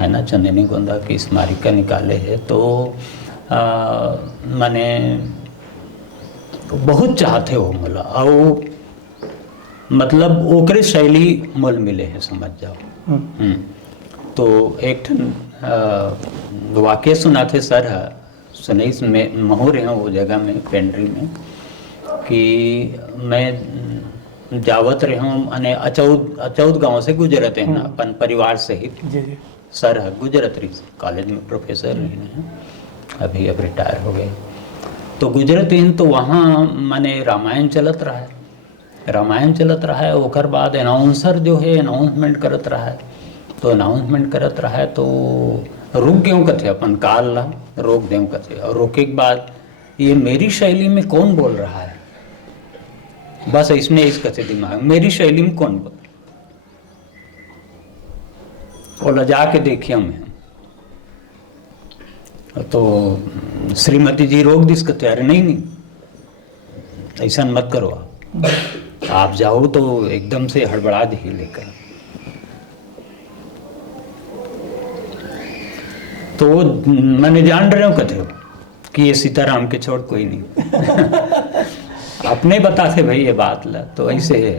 है ना, चंदेनी गोंदा की स्मारिका निकाले हैं, तो मैंने बहुत चाहते हो मला और मतलब ओकरे शैली मोल मिले है समझ जाओ। तो एक ठन वाक्य सुनाते सर सुनैस में महू रहे वो जगह में पेंड्री में कि मैं जावत रहे हूँ अने अचौद गांव से गुजरते हैं अपन परिवार सहित जी जी सर है गुजरत रही कॉलेज में प्रोफेसर रहे हैं अभी अब रिटायर हो गए। तो गुजरत हैं तो वहाँ माने रामायण चलत रहा है ओकर बाद अनाउंसर जो है अनाउंसमेंट करत रहा है तो रुक गए कथे अपन काल ला रोक दें कथे और रोके के बाद ये मेरी शैली में कौन बोल रहा है बस इसमें इस कथे दिमाग मेरी शैली में कौन बोल बोला जाके देखिए हमें तो श्रीमती जी रोक दिस कहते अरे नहीं ऐसा मत करो आप जाओ तो एकदम से हड़बड़ा दी लेकर तो मैंने जान रहे हो कहते हो कि ये सीताराम के छोड़ कोई नहीं अपने बताते भाई ये बात ला तो ऐसे है।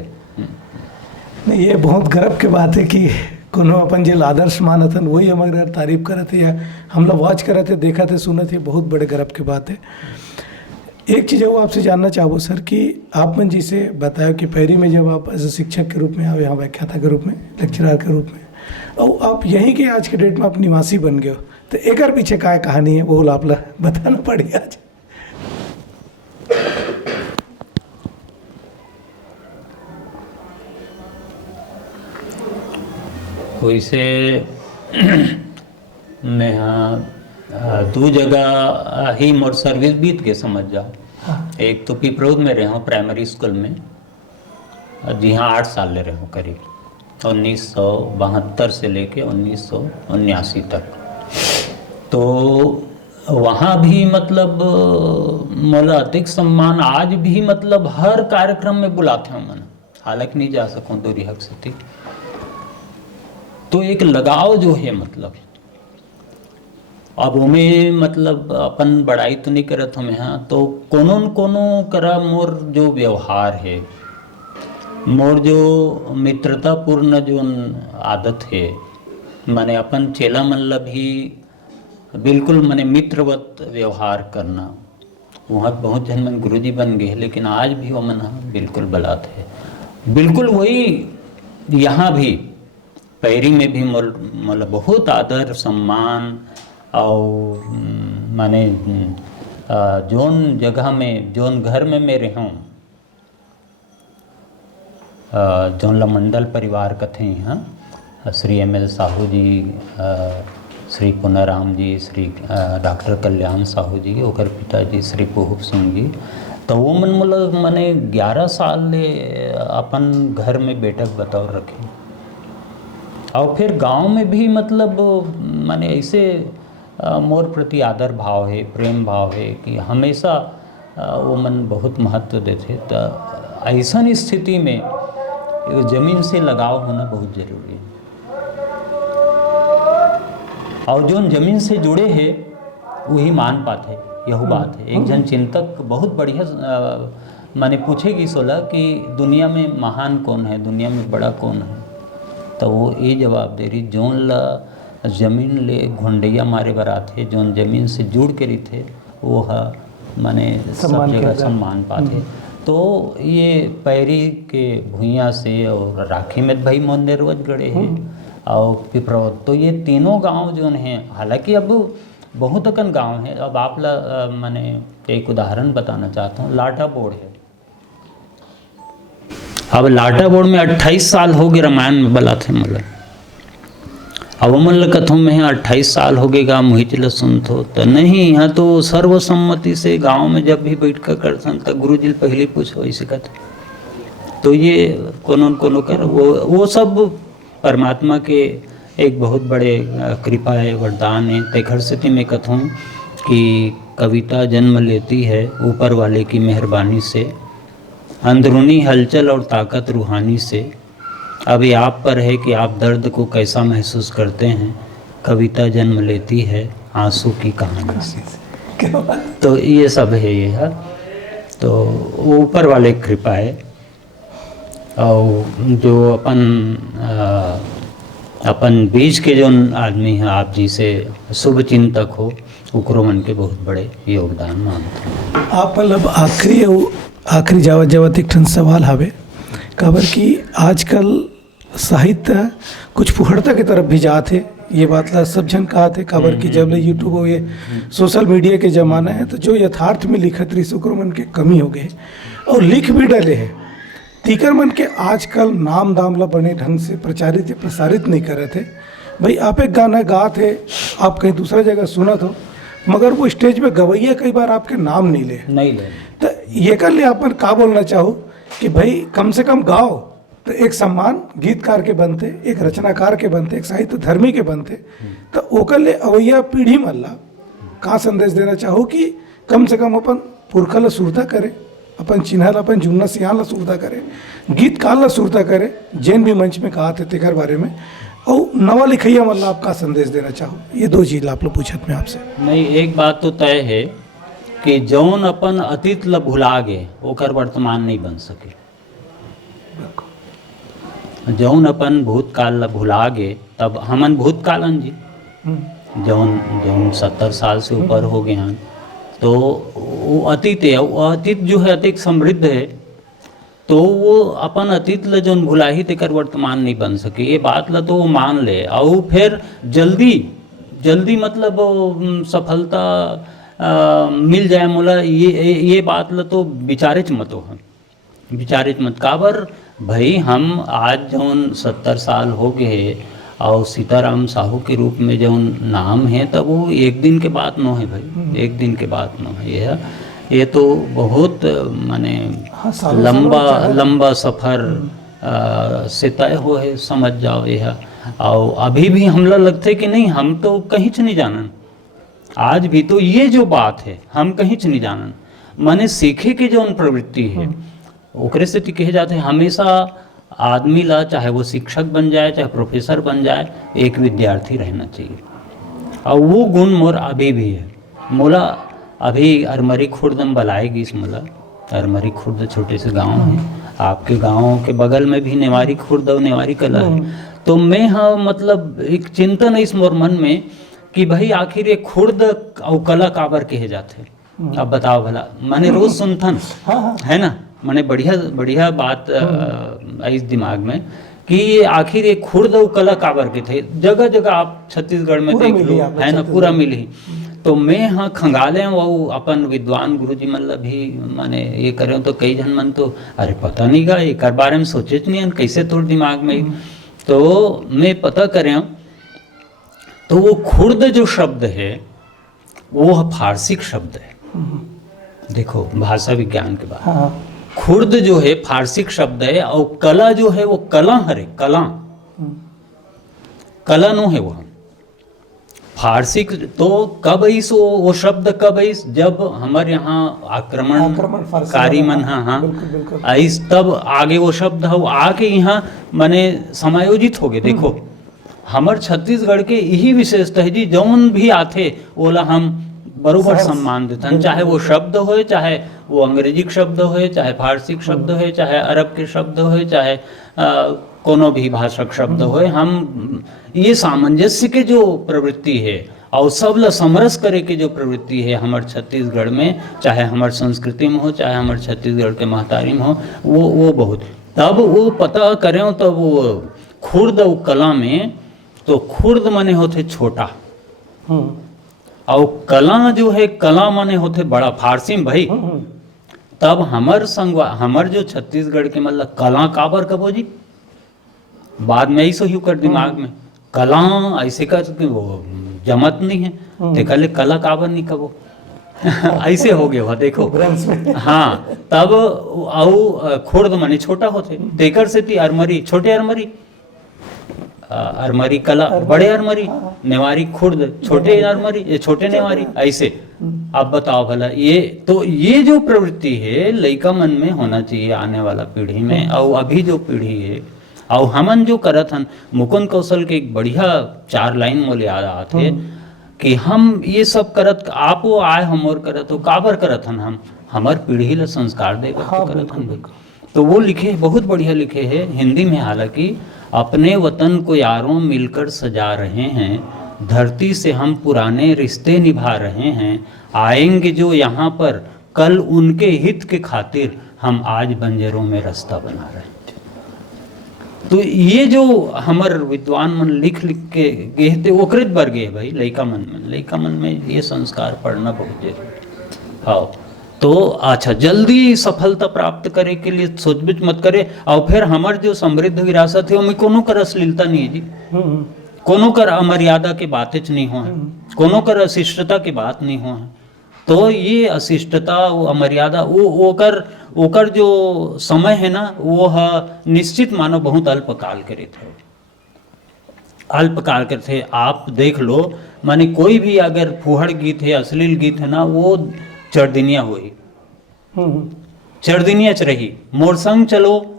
नहीं ये बहुत गर्व के बात है कि कोनो अपन जो आदर्श मानत हन वही हमारे तारीफ करत है या हम लोग वॉच करते देखा थे सुनत है बहुत बड़े गर्व की बात है। एक चीज़ वो आपसे जानना चाहूँ सर कि आप मन जिसे बताया कि पहरी में जब आप एज ए शिक्षक के रूप में आए यहाँ व्याख्याता के रूप में लेक्चरर के रूप में और आप यहीं के आज के डेट में आप निवासी बन गए हो तो एक पीछे क्या कहानी है वो आप बताना पड़ेगा आज। वैसे मैं हाँ दो जगह ही मोर सर्विस बीत के समझ जाओ। एक तो पिपरोद में रहा हूँ प्राइमरी स्कूल में जी हाँ 8 साल ले रहे हूँ करीब 1972 से लेके 1979 तक। तो वहाँ भी मतलब मोला अधिक सम्मान आज भी मतलब हर कार्यक्रम में बुलाते हैं मन हालांकि नहीं जा सकूँ दूरी हक से थी। तो एक लगाव जो है मतलब अब हमें मतलब अपन बड़ाई तो नहीं करत हमें हाँ तो कोनो न कोनो करा मोर जो व्यवहार है मोर जो मित्रतापूर्ण जो आदत है माने अपन चेला मतलब भी बिल्कुल माने मित्रवत व्यवहार करना वहाँ बहुत जन मन गुरुजी बन गए लेकिन आज भी वो मन बिल्कुल बलात है बिल्कुल वही यहाँ भी पैरी में भी मतलब बहुत आदर सम्मान और माने जोन जगह में जोन घर में मैं रहूँ जोन मंडल परिवार कथे यहाँ श्री ML साहू जी श्री पुनाराम जी श्री डॉक्टर कल्याण साहू जी ओकर पिताजी श्री पोहब सिंह जी तो वो मतलब मैंने 11 साल ले अपन घर में बैठक बतौर रखे और फिर गांव में भी मतलब माने ऐसे मोर प्रति आदर भाव है प्रेम भाव है कि हमेशा वो मन बहुत महत्व देते। तो ऐसा स्थिति में ज़मीन से लगाव होना बहुत ज़रूरी है और जो ज़मीन से जुड़े हैं वही मान पाते यह बात है। एक जन चिंतक बहुत बढ़िया माने पूछेगी सोला कि दुनिया में महान कौन है दुनिया में बड़ा कौन है तो वो ये जवाब दे रही जोन ला जमीन ले घुंडैया मारे बराते जोन जमीन से जुड़ के रही थे वो है माने सब जगह सम्मान पाते। तो ये पैरी के भुइयाँ से और राखी में भाई मोंदेरवज गड़े हैं और पिपरौद तो ये तीनों गांव जो हैं हालांकि अब बहुत अकन गांव है। अब आप मैंने एक उदाहरण बताना चाहता हूँ लाटा बोर्ड है। अब लाटा बोर्ड में 28 साल हो गए रामायण में बला थे मतलब अब अमल कथों में 28 साल हो गएगा मुहिचल सुन तो नहीं यहाँ तो सर्वसम्मति से गांव में जब भी बैठ कर करते तो गुरु जी पहले पूछो ऐसे कहते तो ये कोनो कर वो सब परमात्मा के एक बहुत बड़े कृपा है वरदान है। तेखर स्थिति में कथों कि कविता जन्म लेती है ऊपर वाले की मेहरबानी से अंदरूनी हलचल और ताकत रूहानी से। अब ये आप पर है कि आप दर्द को कैसा महसूस करते हैं। कविता जन्म लेती है आंसू की कहानी से। तो ये सब है ये है तो ऊपर वाले कृपा है। और जो अपन बीच के जो आदमी हैं आप जी से शुभ चिंतक हो ओकरो मन के बहुत बड़े योगदान मानते। आप मतलब आखिरी जावत जावत एक ठन सवाल हवे, काबर कि आजकल साहित्य कुछ फुहड़ता के तरफ भी जात है, ये बात ला सब जन कहा थे, काबर कि जब ले यूट्यूब हो ये सोशल मीडिया के ज़माना है, तो जो यथार्थ में लिखत रही ओकरो मन के कमी हो गए और लिख भी डले है, तीकर मन के आजकल नाम दाम ला बने ढंग से प्रचारित या प्रसारित नहीं करे थे। भाई आप एक गाना गात है, आप कहीं दूसरा जगह सुनत हो, मगर वो स्टेज पे गवैया कई बार आपके नाम नहीं ले, तो ये कर ले अपन का बोलना चाहो कि भाई कम से कम गाओ, तो एक सम्मान गीतकार के बनते, एक रचनाकार के बनते, एक साहित्य धर्मी के बनते, तो ओकर ले अवैया पीढ़ी मल्ला का संदेश देना चाहो कि कम से कम अपन पुरखा ला सुरता करे, अपन चिन्हा ला, अपन जुन्ना सियान ला सुरता करे, गीतकार ला सुरता करे, जैन भी मंच में कहा थे तेकर बारे में, और नवा लिखैया मल्ला आप का संदेश देना चाहो। ये दो चीज आप लोग पूछत में आपसे। नहीं, एक बात तो तय है कि जौन अपन अतीत ला भुला गए ओकर वर्तमान नहीं बन सके। जौन अपन भूतकाल ला भुला गए, तब हमन भूतकालन जी जौन जौन 70 साल से ऊपर हो गए हैं, तो वो अतीत है, वो अतीत जो है अतीत समृद्ध है, तो वो अपन अतीत ला जौन भुलाही तेकर वर्तमान नहीं बन सके, ये बात ला तो वो मान ले, और फिर जल्दी मतलब सफलता मिल जाए मोला, ये बात ला तो विचारित मत हो, विचारित मत। काबर भाई हम आज जौन 70 साल हो गए और सीताराम साहू के रूप में जौन नाम है, तब वो एक दिन के बात न है भाई, एक दिन के बात न है, ये तो बहुत माने लंबा सफ़र से तय हो है, समझ जाओ यह। और अभी भी हमला लगते कि नहीं, हम तो कहीं नहीं जानन, आज भी तो ये जो बात है हम कहीं नहीं जानन, माने सीखे के जौन प्रवृत्ति है ओकरे से कहे जाते हैं, हमेशा आदमी ला चाहे वो शिक्षक बन जाए चाहे प्रोफेसर बन जाए, एक विद्यार्थी रहना चाहिए, और वो गुण मोर अभी भी है। मोला अभी अरमरी खुर्द में बलाएगी इस मोला, अरमरी खुर्द छोटे से गांव है, आपके गांव के बगल में भी नेवारी खुर्द और नेवारी कला है, तो मैं हाँ मतलब एक चिंतन है इस मोर मन में कि भाई आखिर ये खुर्द और कला काबर कहे जाते, अब बताओ भला, मैंने रोज सुनथन है ना, मैंने बढ़िया बात इस दिमाग में कि आखिर ये खुर्द और कला काबर के थे, जगह जगह आप छत्तीसगढ़ में देख लो है ना, पूरा मिली। तो मैं हाँ खंगाले वो अपन विद्वान गुरु जी मतलब भी माने ये करें, तो कई जन मन तो अरे पता नहीं गा, एक बारे में सोचे नहीं कैसे तोड़ दिमाग में, तो मैं पता करें तो वो खुर्द जो शब्द है वो फारसी शब्द है, देखो भाषा विज्ञान के बाद खुर्द जो है फारसी शब्द है, और कला जो है वो कला हरे, कला नो है वो फारसी। तो कब इस वो शब्द कब इस, जब हमारे यहाँ आक्रमणकारी मन हाँ आइस, तब आगे वो शब्द हो आके यहाँ माने समायोजित हो गए। देखो हमार छत्तीसगढ़ के यही विशेषता है जी, जौन भी आते ओला हम बरोबर सम्मान देते हैं, चाहे वो शब्द हो, चाहे वो अंग्रेजी शब्द हो, चाहे फारसी शब्द हो, चाहे अरब के शब्द हो, चाहे कोनो भी भाषा शब्द हो, हम ये सामंजस्य के जो प्रवृत्ति है और सब ला समरस करे के जो प्रवृत्ति है हमारे छत्तीसगढ़ में, चाहे हमारे संस्कृति में हो, चाहे हमारे छत्तीसगढ़ के महतारी में हो, वो बहुत तब वो पता करें। तब वो खुर्द और कला में, तो खुर्द माने होते छोटा और कला जो है कला माने होते बड़ा, फारसी में भाई। तब हमर जो छत्तीसगढ़ के मतलब कला काबर कबो जी, बाद में ऐसे ही कर दिमाग में कला ऐसे कर वो जमत नहीं है, देखा ले कला काबर नहीं कबो ऐसे हो गया देखो हाँ। तब आओ खुर्द माने छोटा होते, देकर से थी अरमरी, छोटे अरमरी, अरमरी कला बड़े अरमरी, नेवारी खुर्द छोटे अरमरी, छोटे नेवारी, ऐसे। अब बताओ भला, ये तो ये जो प्रवृत्ति है लइका मन में होना चाहिए आने वाला पीढ़ी में, और अभी जो पीढ़ी है और हमन जो करत हन, मुकुंद कौशल के एक बढ़िया 4 लाइन मोले याद आते कि हम ये सब करत, आप वो आए हम और करत हो काबर करत हन, हम हमार पीढ़ी ला संस्कार देकर करत हन भाई। तो वो लिखे बहुत बढ़िया लिखे है हिंदी में, हालांकि अपने वतन को यारों मिलकर सजा रहे हैं, धरती से हम पुराने रिश्ते निभा रहे हैं, आएंगे जो यहाँ पर कल उनके हित के खातिर हम आज बंजरों में रास्ता बना रहे हैं। तो ये जो हमर विद्वान मन लिख के गए थे ओकरेत बर गए भाई लइका मन में ये संस्कार पढ़ना बहुत जरूरी। हाँ तो अच्छा जल्दी सफलता प्राप्त करे के लिए सोच मत करे। और फिर हमार जो समृद्ध विरासत है उसमें कोनो कर अश्लीलता नहीं है जी, कोनो कर अमर्यादा के बातें नहीं हो, कोनो कर अशिष्टता की बात नहीं हो। तो ये अशिष्टता वो अमर्यादा वो ओकर जो समय है ना वो निश्चित मानो बहुत अल्पकाल के थे, अल्पकाल के थे। आप देख लो माने कोई भी अगर फुहड़ गीत है अश्लील गीत है ना वो चढ़दिनिया हुई, चढ़दिनिया च रही। मोर संग चलो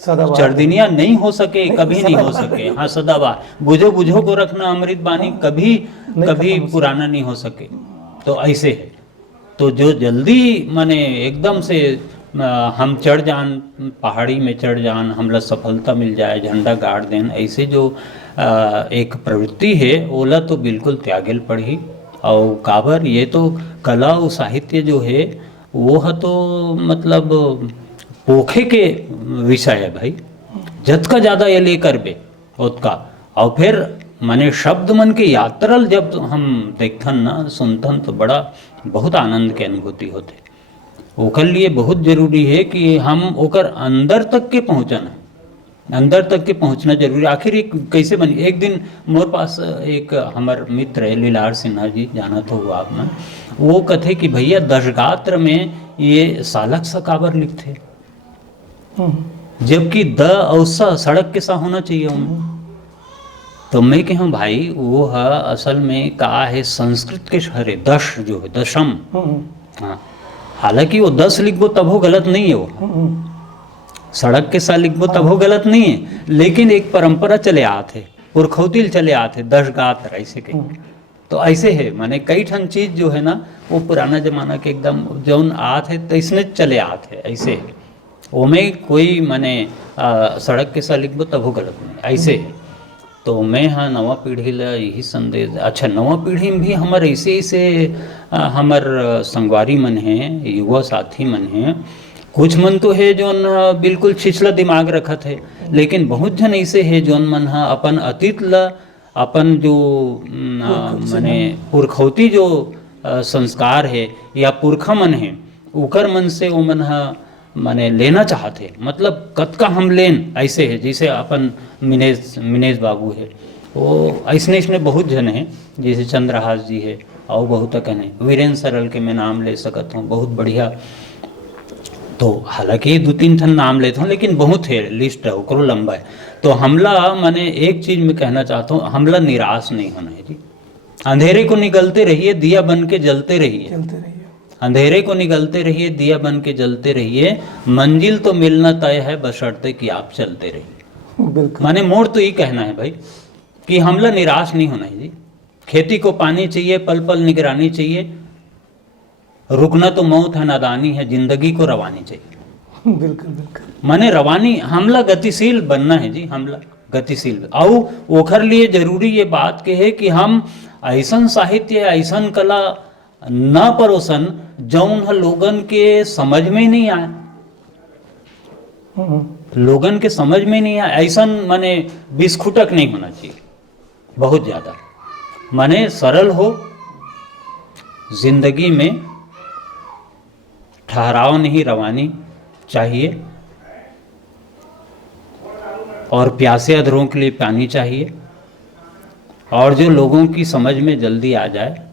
चढ़दिनिया नहीं हो सके, कभी नहीं हो सके। हाँ सदाबहार, बुझो बुझो को रखना अमृत बानी, कभी कभी पुराना नहीं हो सके। तो ऐसे है। तो जो जल्दी माने एकदम से हम चढ़ जान, पहाड़ी में चढ़ जान, हमला सफलता मिल जाए, झंडा गाड़ देन, ऐसे जो एक प्रवृत्ति है ओला तो बिल्कुल त्यागेल पड़ी। और काबर ये तो कला और साहित्य जो है वो है तो मतलब पोखे के विषय है भाई, जत का ज़्यादा ये लेकर बे उतका। और फिर माने शब्द मन के यात्रल जब हम देखथन ना सुनथन तो बड़ा बहुत आनंद के अनुभूति होते। ओकर लिए बहुत जरूरी है कि हम ओकर अंदर तक के पहुँचना, अंदर तक के पहुँचना जरूरी। आखिर एक कैसे बनी, एक दिन मोर पास एक हमार मित्र है लीलार सिन्हा जी, जाना तो हुआ आप में, वो कथे कि भैया दशगात्र में ये सालक सा काबर लिखते, जबकि द और स सड़क के सा होना चाहिए उनमें। तो मैं कहूँ भाई वो है असल में का है संस्कृत के शहर दश जो है दशम। हाँ हालांकि वो 10 लिखबो तब हो गलत नहीं है, वो सड़क के साथ लिखबो तब हो गलत नहीं है, लेकिन एक परंपरा चले आते, पुरखौतिल चले आते, दशगात्र ऐसे कहीं। तो ऐसे है माने कई ठन चीज जो है ना वो पुराना जमाना के एकदम जौन आत है तो इसने चले आते ऐसे है। ओमें कोई माने सड़क के साथ लिखबो तब हो गलत नहीं, ऐसे है। तो मैं हाँ नवा पीढ़ी ला यही संदेश। अच्छा नवा पीढ़ी में भी हमारे ऐसे हमार संगवारी मन हैं, युवा साथी मन हैं, कुछ मन तो है जो बिल्कुल छिछला दिमाग रखत है, लेकिन बहुत जन ऐसे है जोन मन हा अपन अतीत ला अपन जो माने पुरखौती जो संस्कार है या पुरखा मन है उकर मन से वो मन हा माने लेना चाहते, मतलब कतका हम लेन ऐसे है। जैसे अपन मिनेश बाबू है, वो ऐसने बहुत जन है, जैसे चंद्रहास जी है और बहुत कन है, वीरेंद्र सरल के मैं नाम ले सकता हूँ, बहुत बढ़िया। तो हालांकि 2-3 ठन नाम लेता हूँ लेकिन बहुत है, लिस्ट है ओकरो लंबा है। तो हमला माने एक चीज़ मैं कहना चाहता हूँ, हमला निराश नहीं होना है जी। अंधेरे को निगलते रहिए, दिया बन के जलते रहिए, अंधेरे को निगलते रहिए, दिया बन के जलते रहिए, मंजिल तो मिलना तय है बशर्ते कि आप चलते रहिए। माने मोड़ तो ये कहना है भाई कि हमला निराश नहीं होना है जी। खेती को पानी चाहिए, पल पल निगरानी चाहिए, रुकना तो मौत है, नादानी है, जिंदगी को रवानी चाहिए। बिल्कुल बिल्कुल माने रवानी, हमला गतिशील बनना है जी, हमला गतिशील। और ओखर लिए जरूरी ये बात के है कि हम ऐसन साहित्य ऐसन कला न परोसन जौन लोगन के समझ में नहीं आए, लोगन के समझ में नहीं आए। ऐसन माने बिस्कुटक नहीं होना चाहिए बहुत ज़्यादा, माने सरल हो, जिंदगी में ठहराव नहीं, रवानी चाहिए, और प्यासे अधरों के लिए पानी चाहिए, और जो लोगों की समझ में जल्दी आ जाए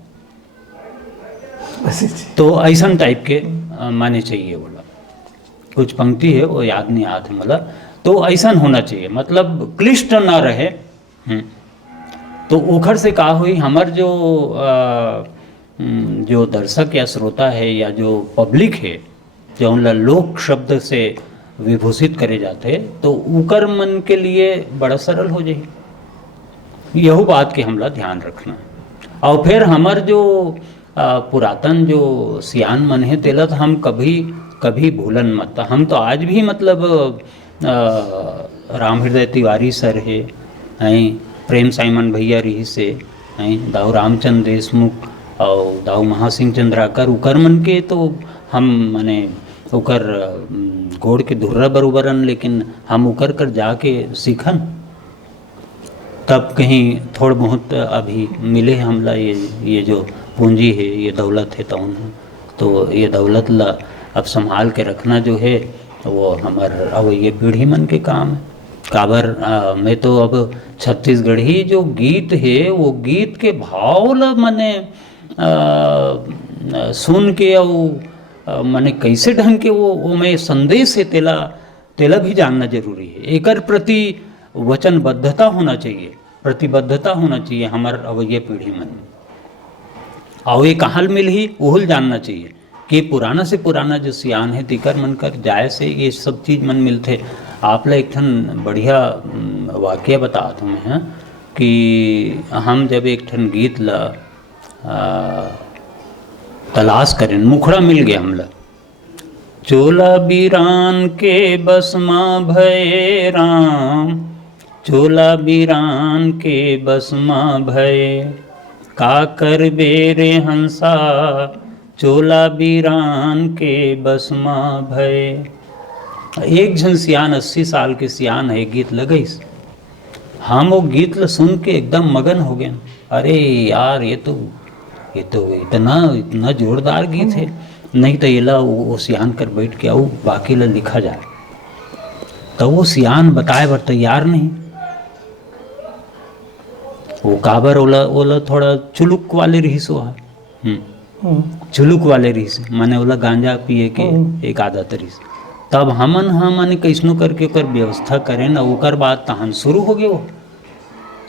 तो ऐसा टाइप के माने चाहिए। बोला कुछ पंक्ति है वो याद नहीं आते मतलब, तो ऐसा होना चाहिए, मतलब क्लिष्ट ना रहे। तो ओखर से कहा हुई हमार जो दर्शक या श्रोता है या जो पब्लिक है जो उन लोक शब्द से विभूषित करे जाते, तो उकर मन के लिए बड़ा सरल हो जाए। यही बात के हमला ध्यान रखना। और फिर हमार जो पुरातन जो सियान मन है तेला तो हम कभी भूलन मत। हम तो आज भी मतलब राम हृदय तिवारी सर है, प्रेम साइमन भैया रही से, हैं दाऊ रामचंद्र देशमुख और दाऊ महासिंह चंद्राकर उकर मन के तो हम माने उकर गोड़ के धुर्रा बरोबरन, लेकिन हम उकर कर जाके सीखन तब कहीं थोड़ा बहुत अभी मिले हमला ये जो पूंजी है, ये दौलत है तो ये दौलत ला अब संभाल के रखना जो है वो अब ये पीढ़ी मन के काम है। काबर मैं तो अब छत्तीसगढ़ी जो गीत है वो गीत के भाव ला मने सुन के और मने कैसे ढंग के वो मैं संदेश है तेला भी जानना जरूरी है। एकर प्रति वचनबद्धता होना चाहिए, प्रतिबद्धता होना चाहिए हमार अवैया पीढ़ी मन में। और ये कहाल मिल ही उहुल जानना चाहिए कि पुराना से पुराना जो सियान है तिकर मन कर जाए से ये सब चीज़ मन मिलते। आप ला एक ठन बढ़िया वाक्य बताता हूँ मैं कि हम जब एक ठन गीत ला तलाश करें, मुखड़ा मिल गया हमला। चोला बीरान के बसमा भय राम, चोला बीरान के बसमा भय, का कर बेरे हंसा चोला बीरान के बसमा भय। एक जन सियान 80 साल के सियान है गीत लगईस, हम वो गीत ल सुन के एकदम मगन हो गए। अरे यार ये तो इतना जोरदार गीत है, नहीं तो ये ला वो सियान कर बैठ के आओ बाकी ला लिखा जाए, तो वो सियान बताए बर तैयार नहीं। वो काबर ओला थोड़ा चुलुक वाले रहीस हुआ, चुलुक वाले रहीस माने ओला गांजा पिए के एक आदत रहीस। तब हमन कैसनो करके ओकर व्यवस्था करें ना, ओकर बाद तहन शुरू हो गए, वो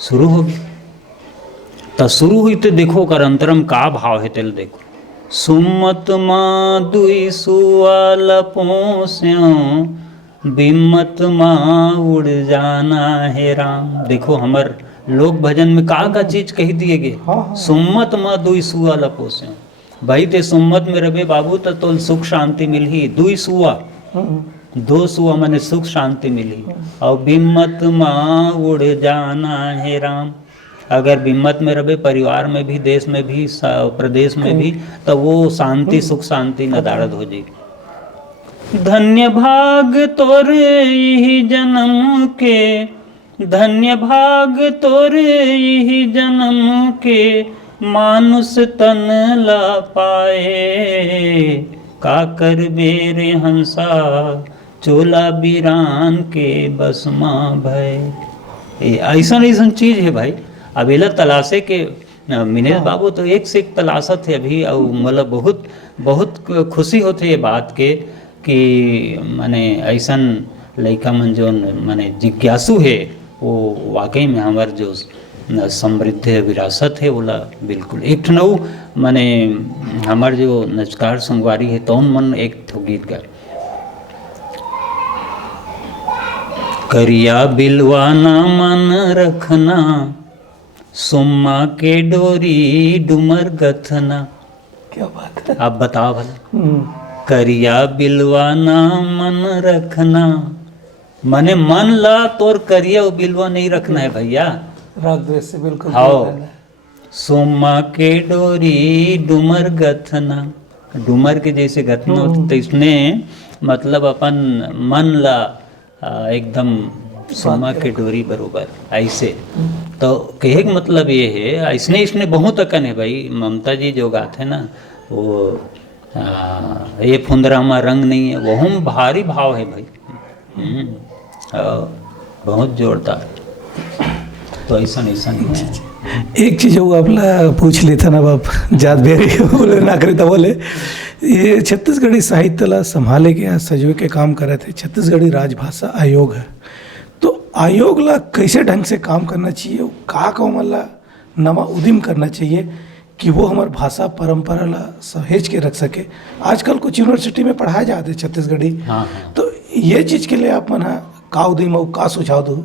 शुरू हो गए। तो शुरू हुई तो देखो ओकर अंतरम का भाव है तेल देखो। सुमत माँ दुई सुआल पोस्यों, बिमत माँ उड़ जाना है राम। देखो हमार लोक भजन में का चीज कही दिए गए, सुमत माँ दुई सुआल पोस्यों। भाई ते सुमत में रबे बाबू तो सुख शांति मिली, दुई सुआ दो सुआ माने सुख शांति मिली। और बिमत माँ उड़ जाना है राम। अगर बिम्मत में रहे परिवार में भी, देश में भी, प्रदेश में भी, तो वो शांति सुख शांति नदारद हो जाए। धन्य भाग तोरे यही जन्म के, धन्य भाग तोरे यही जन्म के, मानुष तन ला पाए, का कर बेरे हंसा चोला बीरान के बसमा भय। ऐसा चीज है भाई। अब एला तलाशे के मिनेश बाबू तो एक से एक तलाशत है अभी। और मतलब बहुत बहुत खुशी होती है बात के कि माने ऐसन लड़का मन जो माने जिज्ञासु है, वो वाकई में हमार जो समृद्ध विरासत है बोला बिल्कुल। एक ठनऊ माने हमार जो नचकार संगवारी है तौन मन एक ठो गीत गा, करिया बिलवाना मन रखना, सुम्मा के डोरी डुमर गथना। क्या बात है, आप बताओ भला। करिया बिलवाना मन रखना, मने मन ला तोर करिया और बिलवा नहीं रखना है भैया, राग द्वेष से बिल्कुल। हाँ, सुम्मा के डोरी डुमर गथना। डुमर के जैसे गथना तो इसने मतलब अपन मन ला एकदम सुम्मा के डोरी बरोबर ऐसे। तो कहे का मतलब ये है, ऐसने इसने बहुत अकन है भाई। ममता जी जो गाते हैं ना, वो ये फुंदरा में रंग नहीं है, वह भारी भाव है भाई। बहुत जोरदार। तो ऐसा नहीं है। एक चीज़ वो आपला पूछ लेता ना बाप, जात बेरे बोले ना करे तो बोले, ये छत्तीसगढ़ी साहित्य ला संभाले के सजवे के काम करे थे छत्तीसगढ़ी राजभाषा आयोग है। तो आयोग ला कैसे ढंग से काम करना चाहिए, का मतलब नवा उद्यम करना चाहिए कि वो हमारे भाषा परंपरा ला सहेज के रख सके। आजकल कुछ यूनिवर्सिटी में पढ़ाए जाते छत्तीसगढ़ी। हाँ। तो ये चीज़ के लिए आप मन का उद्यम और का सुझाव दो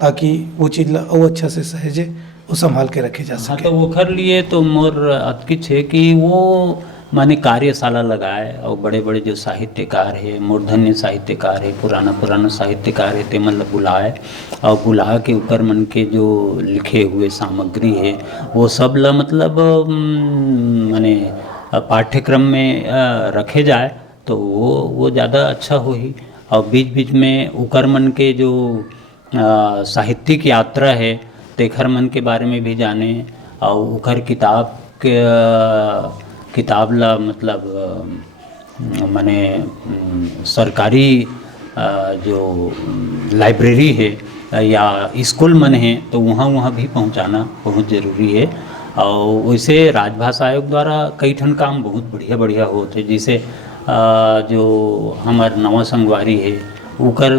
ताकि वो चीज़ ला और अच्छा से सहेजे वो संभाल के रखे जा सके। हाँ, तो वो कर लिए तो मोर अतकी छे कि वो माने कार्यशाला लगाए और बड़े बड़े जो साहित्यकार है, मूर्धन्य साहित्यकार है, पुराना पुराना साहित्यकार है, ते मतलब बुलाए और बुला के ऊपर मन के जो लिखे हुए सामग्री है वो सब ला मतलब माने पाठ्यक्रम में रखे जाए तो वो ज़्यादा अच्छा हो ही। और बीच बीच में उकर मन के जो साहित्यिक यात्रा है तेखर मन के बारे में भी जाने और उकर किताब ला मतलब माने सरकारी जो लाइब्रेरी है या स्कूल मन है तो वहाँ भी पहुँचाना बहुत ज़रूरी है। और वैसे राजभाषा आयोग द्वारा कई ठन काम बहुत बढ़िया बढ़िया होते, जैसे जो हमार नवा संगवारी है उकर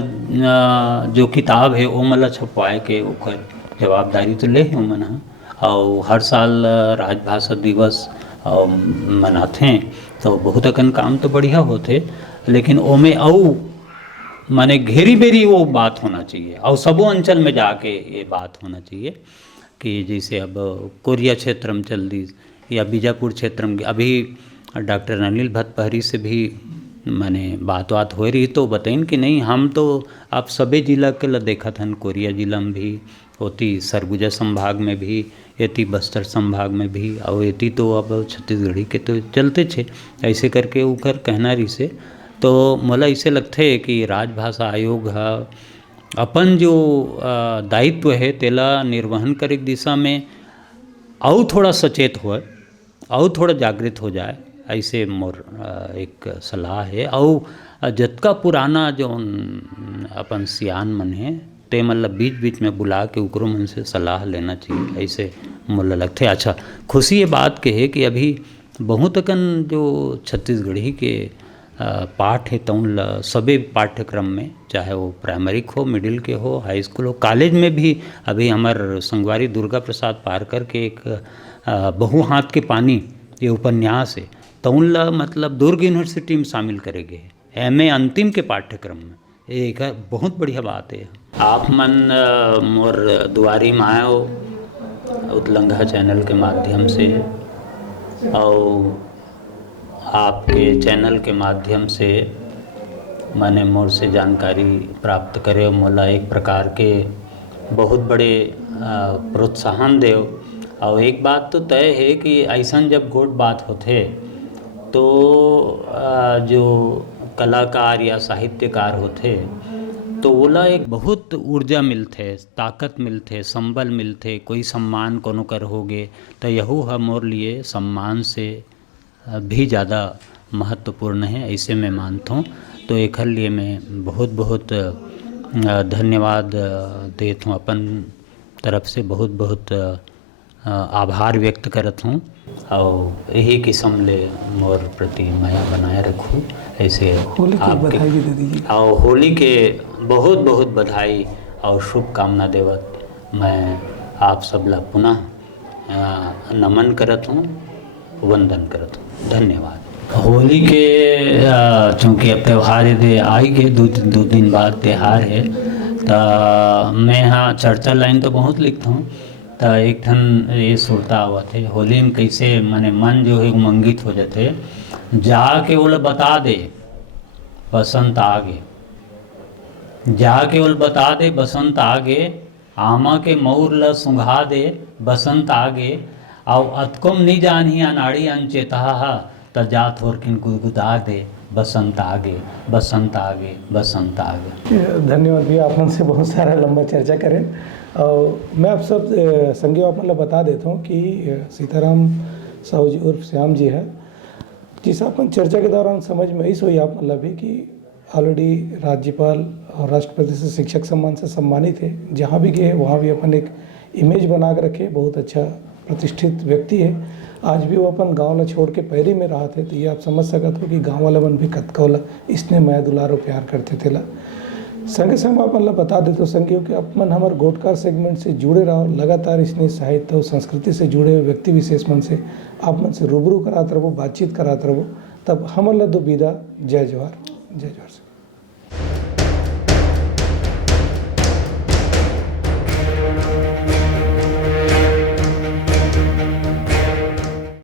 जो किताब है वो मतलब छपवाए के उकर जवाबदारी तो ले ही मन ह। और हर साल राजभाषा दिवस मनाते हैं तो बहुत अकन काम तो बढ़िया होते, लेकिन ओमे औ माने घेरी बेरी वो बात होना चाहिए और सबो अंचल में जाके ये बात होना चाहिए कि जैसे अब कोरिया क्षेत्र में चल दी या बीजापुर क्षेत्र में अभी डॉक्टर अनिल भतपहरी से भी माने बात हो रही तो बताइन कि नहीं हम तो आप सभी जिला के ला देखा था, कोरिया जिला में भी होती, सरगुजा संभाग में भी येती, बस्तर संभाग में भी और येती तो अब छत्तीसगढ़ी के तो चलते छे। ऐसे करके उकर कहना रही से तो मोला इसे लगते है कि राजभाषा आयोग अपन जो दायित्व है तेला निर्वहन करे दिशा में और थोड़ा सचेत हो और थोड़ा जागृत हो जाए, ऐसे मोर एक सलाह है। और जतका पुराना जो अपन सियान मन है ते मतलब बीच बीच में बुला के उकरो मन से सलाह लेना चाहिए, ऐसे मोला लगते। अच्छा खुशी ये बात के है कि अभी बहुत अकन जो छत्तीसगढ़ी के पाठ है तउन ला सभी पाठ्यक्रम में, चाहे वो प्राइमरी हो, मिडिल के हो, हाई स्कूल हो, कॉलेज में भी अभी हमार संगवारी दुर्गा प्रसाद पारकर के एक बहु हाथ के पानी ये उपन्यास है तउन ला मतलब दुर्ग यूनिवर्सिटी में शामिल करेंगे एमए अंतिम के पाठ्यक्रम में। ये एक बहुत बढ़िया बात है। आप मन मोर दुआरी में आयो उत्लंघा चैनल के माध्यम से और आपके चैनल के माध्यम से मैंने मोर से जानकारी प्राप्त करे, मोला एक प्रकार के बहुत बड़े प्रोत्साहन दे। और एक बात तो तय है कि ऐसा जब गोट बात होते तो जो कलाकार या साहित्यकार होते तो ओला एक बहुत ऊर्जा मिलते, ताकत मिलते, संबल मिलते, कोई सम्मान कोनो कर होगे तो यहू है मोर लिए सम्मान से भी ज़्यादा महत्वपूर्ण है, ऐसे मैं मानता हूँ। तो एक लिए मैं बहुत बहुत धन्यवाद देता हूँ, अपन तरफ से बहुत बहुत आभार व्यक्त करत हूँ और यही किस्म ले मोर प्रति माया बनाए रखूँ। ऐसे होली की बधाई भी दे दीजिए। और होली के बहुत बहुत बधाई और शुभकामना देवत मैं आप सब ला पुनः नमन करत हूँ, वंदन करत हूँ। धन्यवाद। होली के चूँकि अब त्यौहार दे आई के दो दिन बाद त्यौहार है तो मैं हाँ चर्चा लाइन तो बहुत लिखता हूँ। तो एक ठन ये सुरता आवत है होली में कैसे माने मन जो है उमंगित हो जाते, जाके वो बता दे बसंत आगे, जाके वो बता दे बसंत आगे, आमा के मऊर ल सुंघा दे बसंत आगे, और अतकुम नहीं जानी अनाड़ी अनचेता त जात होर किन गुदगुदा दे बसंत आगे, बसंत आगे, बसंत आगे। धन्यवाद भैया, आप से बहुत सारा लंबा चर्चा करें। और मैं आप सब संज्ञा आप मतलब बता देता हूँ कि सीताराम साहू जी उर्फ श्याम जी है, जिस अपन चर्चा के दौरान समझ में इस हुई आप मतलब भी कि ऑलरेडी राज्यपाल और राष्ट्रपति से शिक्षक सम्मान से सम्मानित है, जहाँ भी गए वहाँ भी अपन एक इमेज बना के रखे, बहुत अच्छा प्रतिष्ठित व्यक्ति है। आज भी वो अपन गाँव ला छोड़ के पैरी में रहा थे, तो ये आप समझ सकते हो कि गाँव वाला मन भी कतकौला इसने माया दुलारो प्यार करते थे ला। संगे संग आप मतलब बता देते हो संगियों कि अपन हमारे गोटकार सेगमेंट से जुड़े रहो, लगातार इसने साहित्य और संस्कृति से जुड़े हुए व्यक्ति विशेष मन से आप मन से रूबरू कराते रहो, बातचीत कराते रहो। तब हम अल्लाह दो विदा, जय जवाहर, जय जवाहर।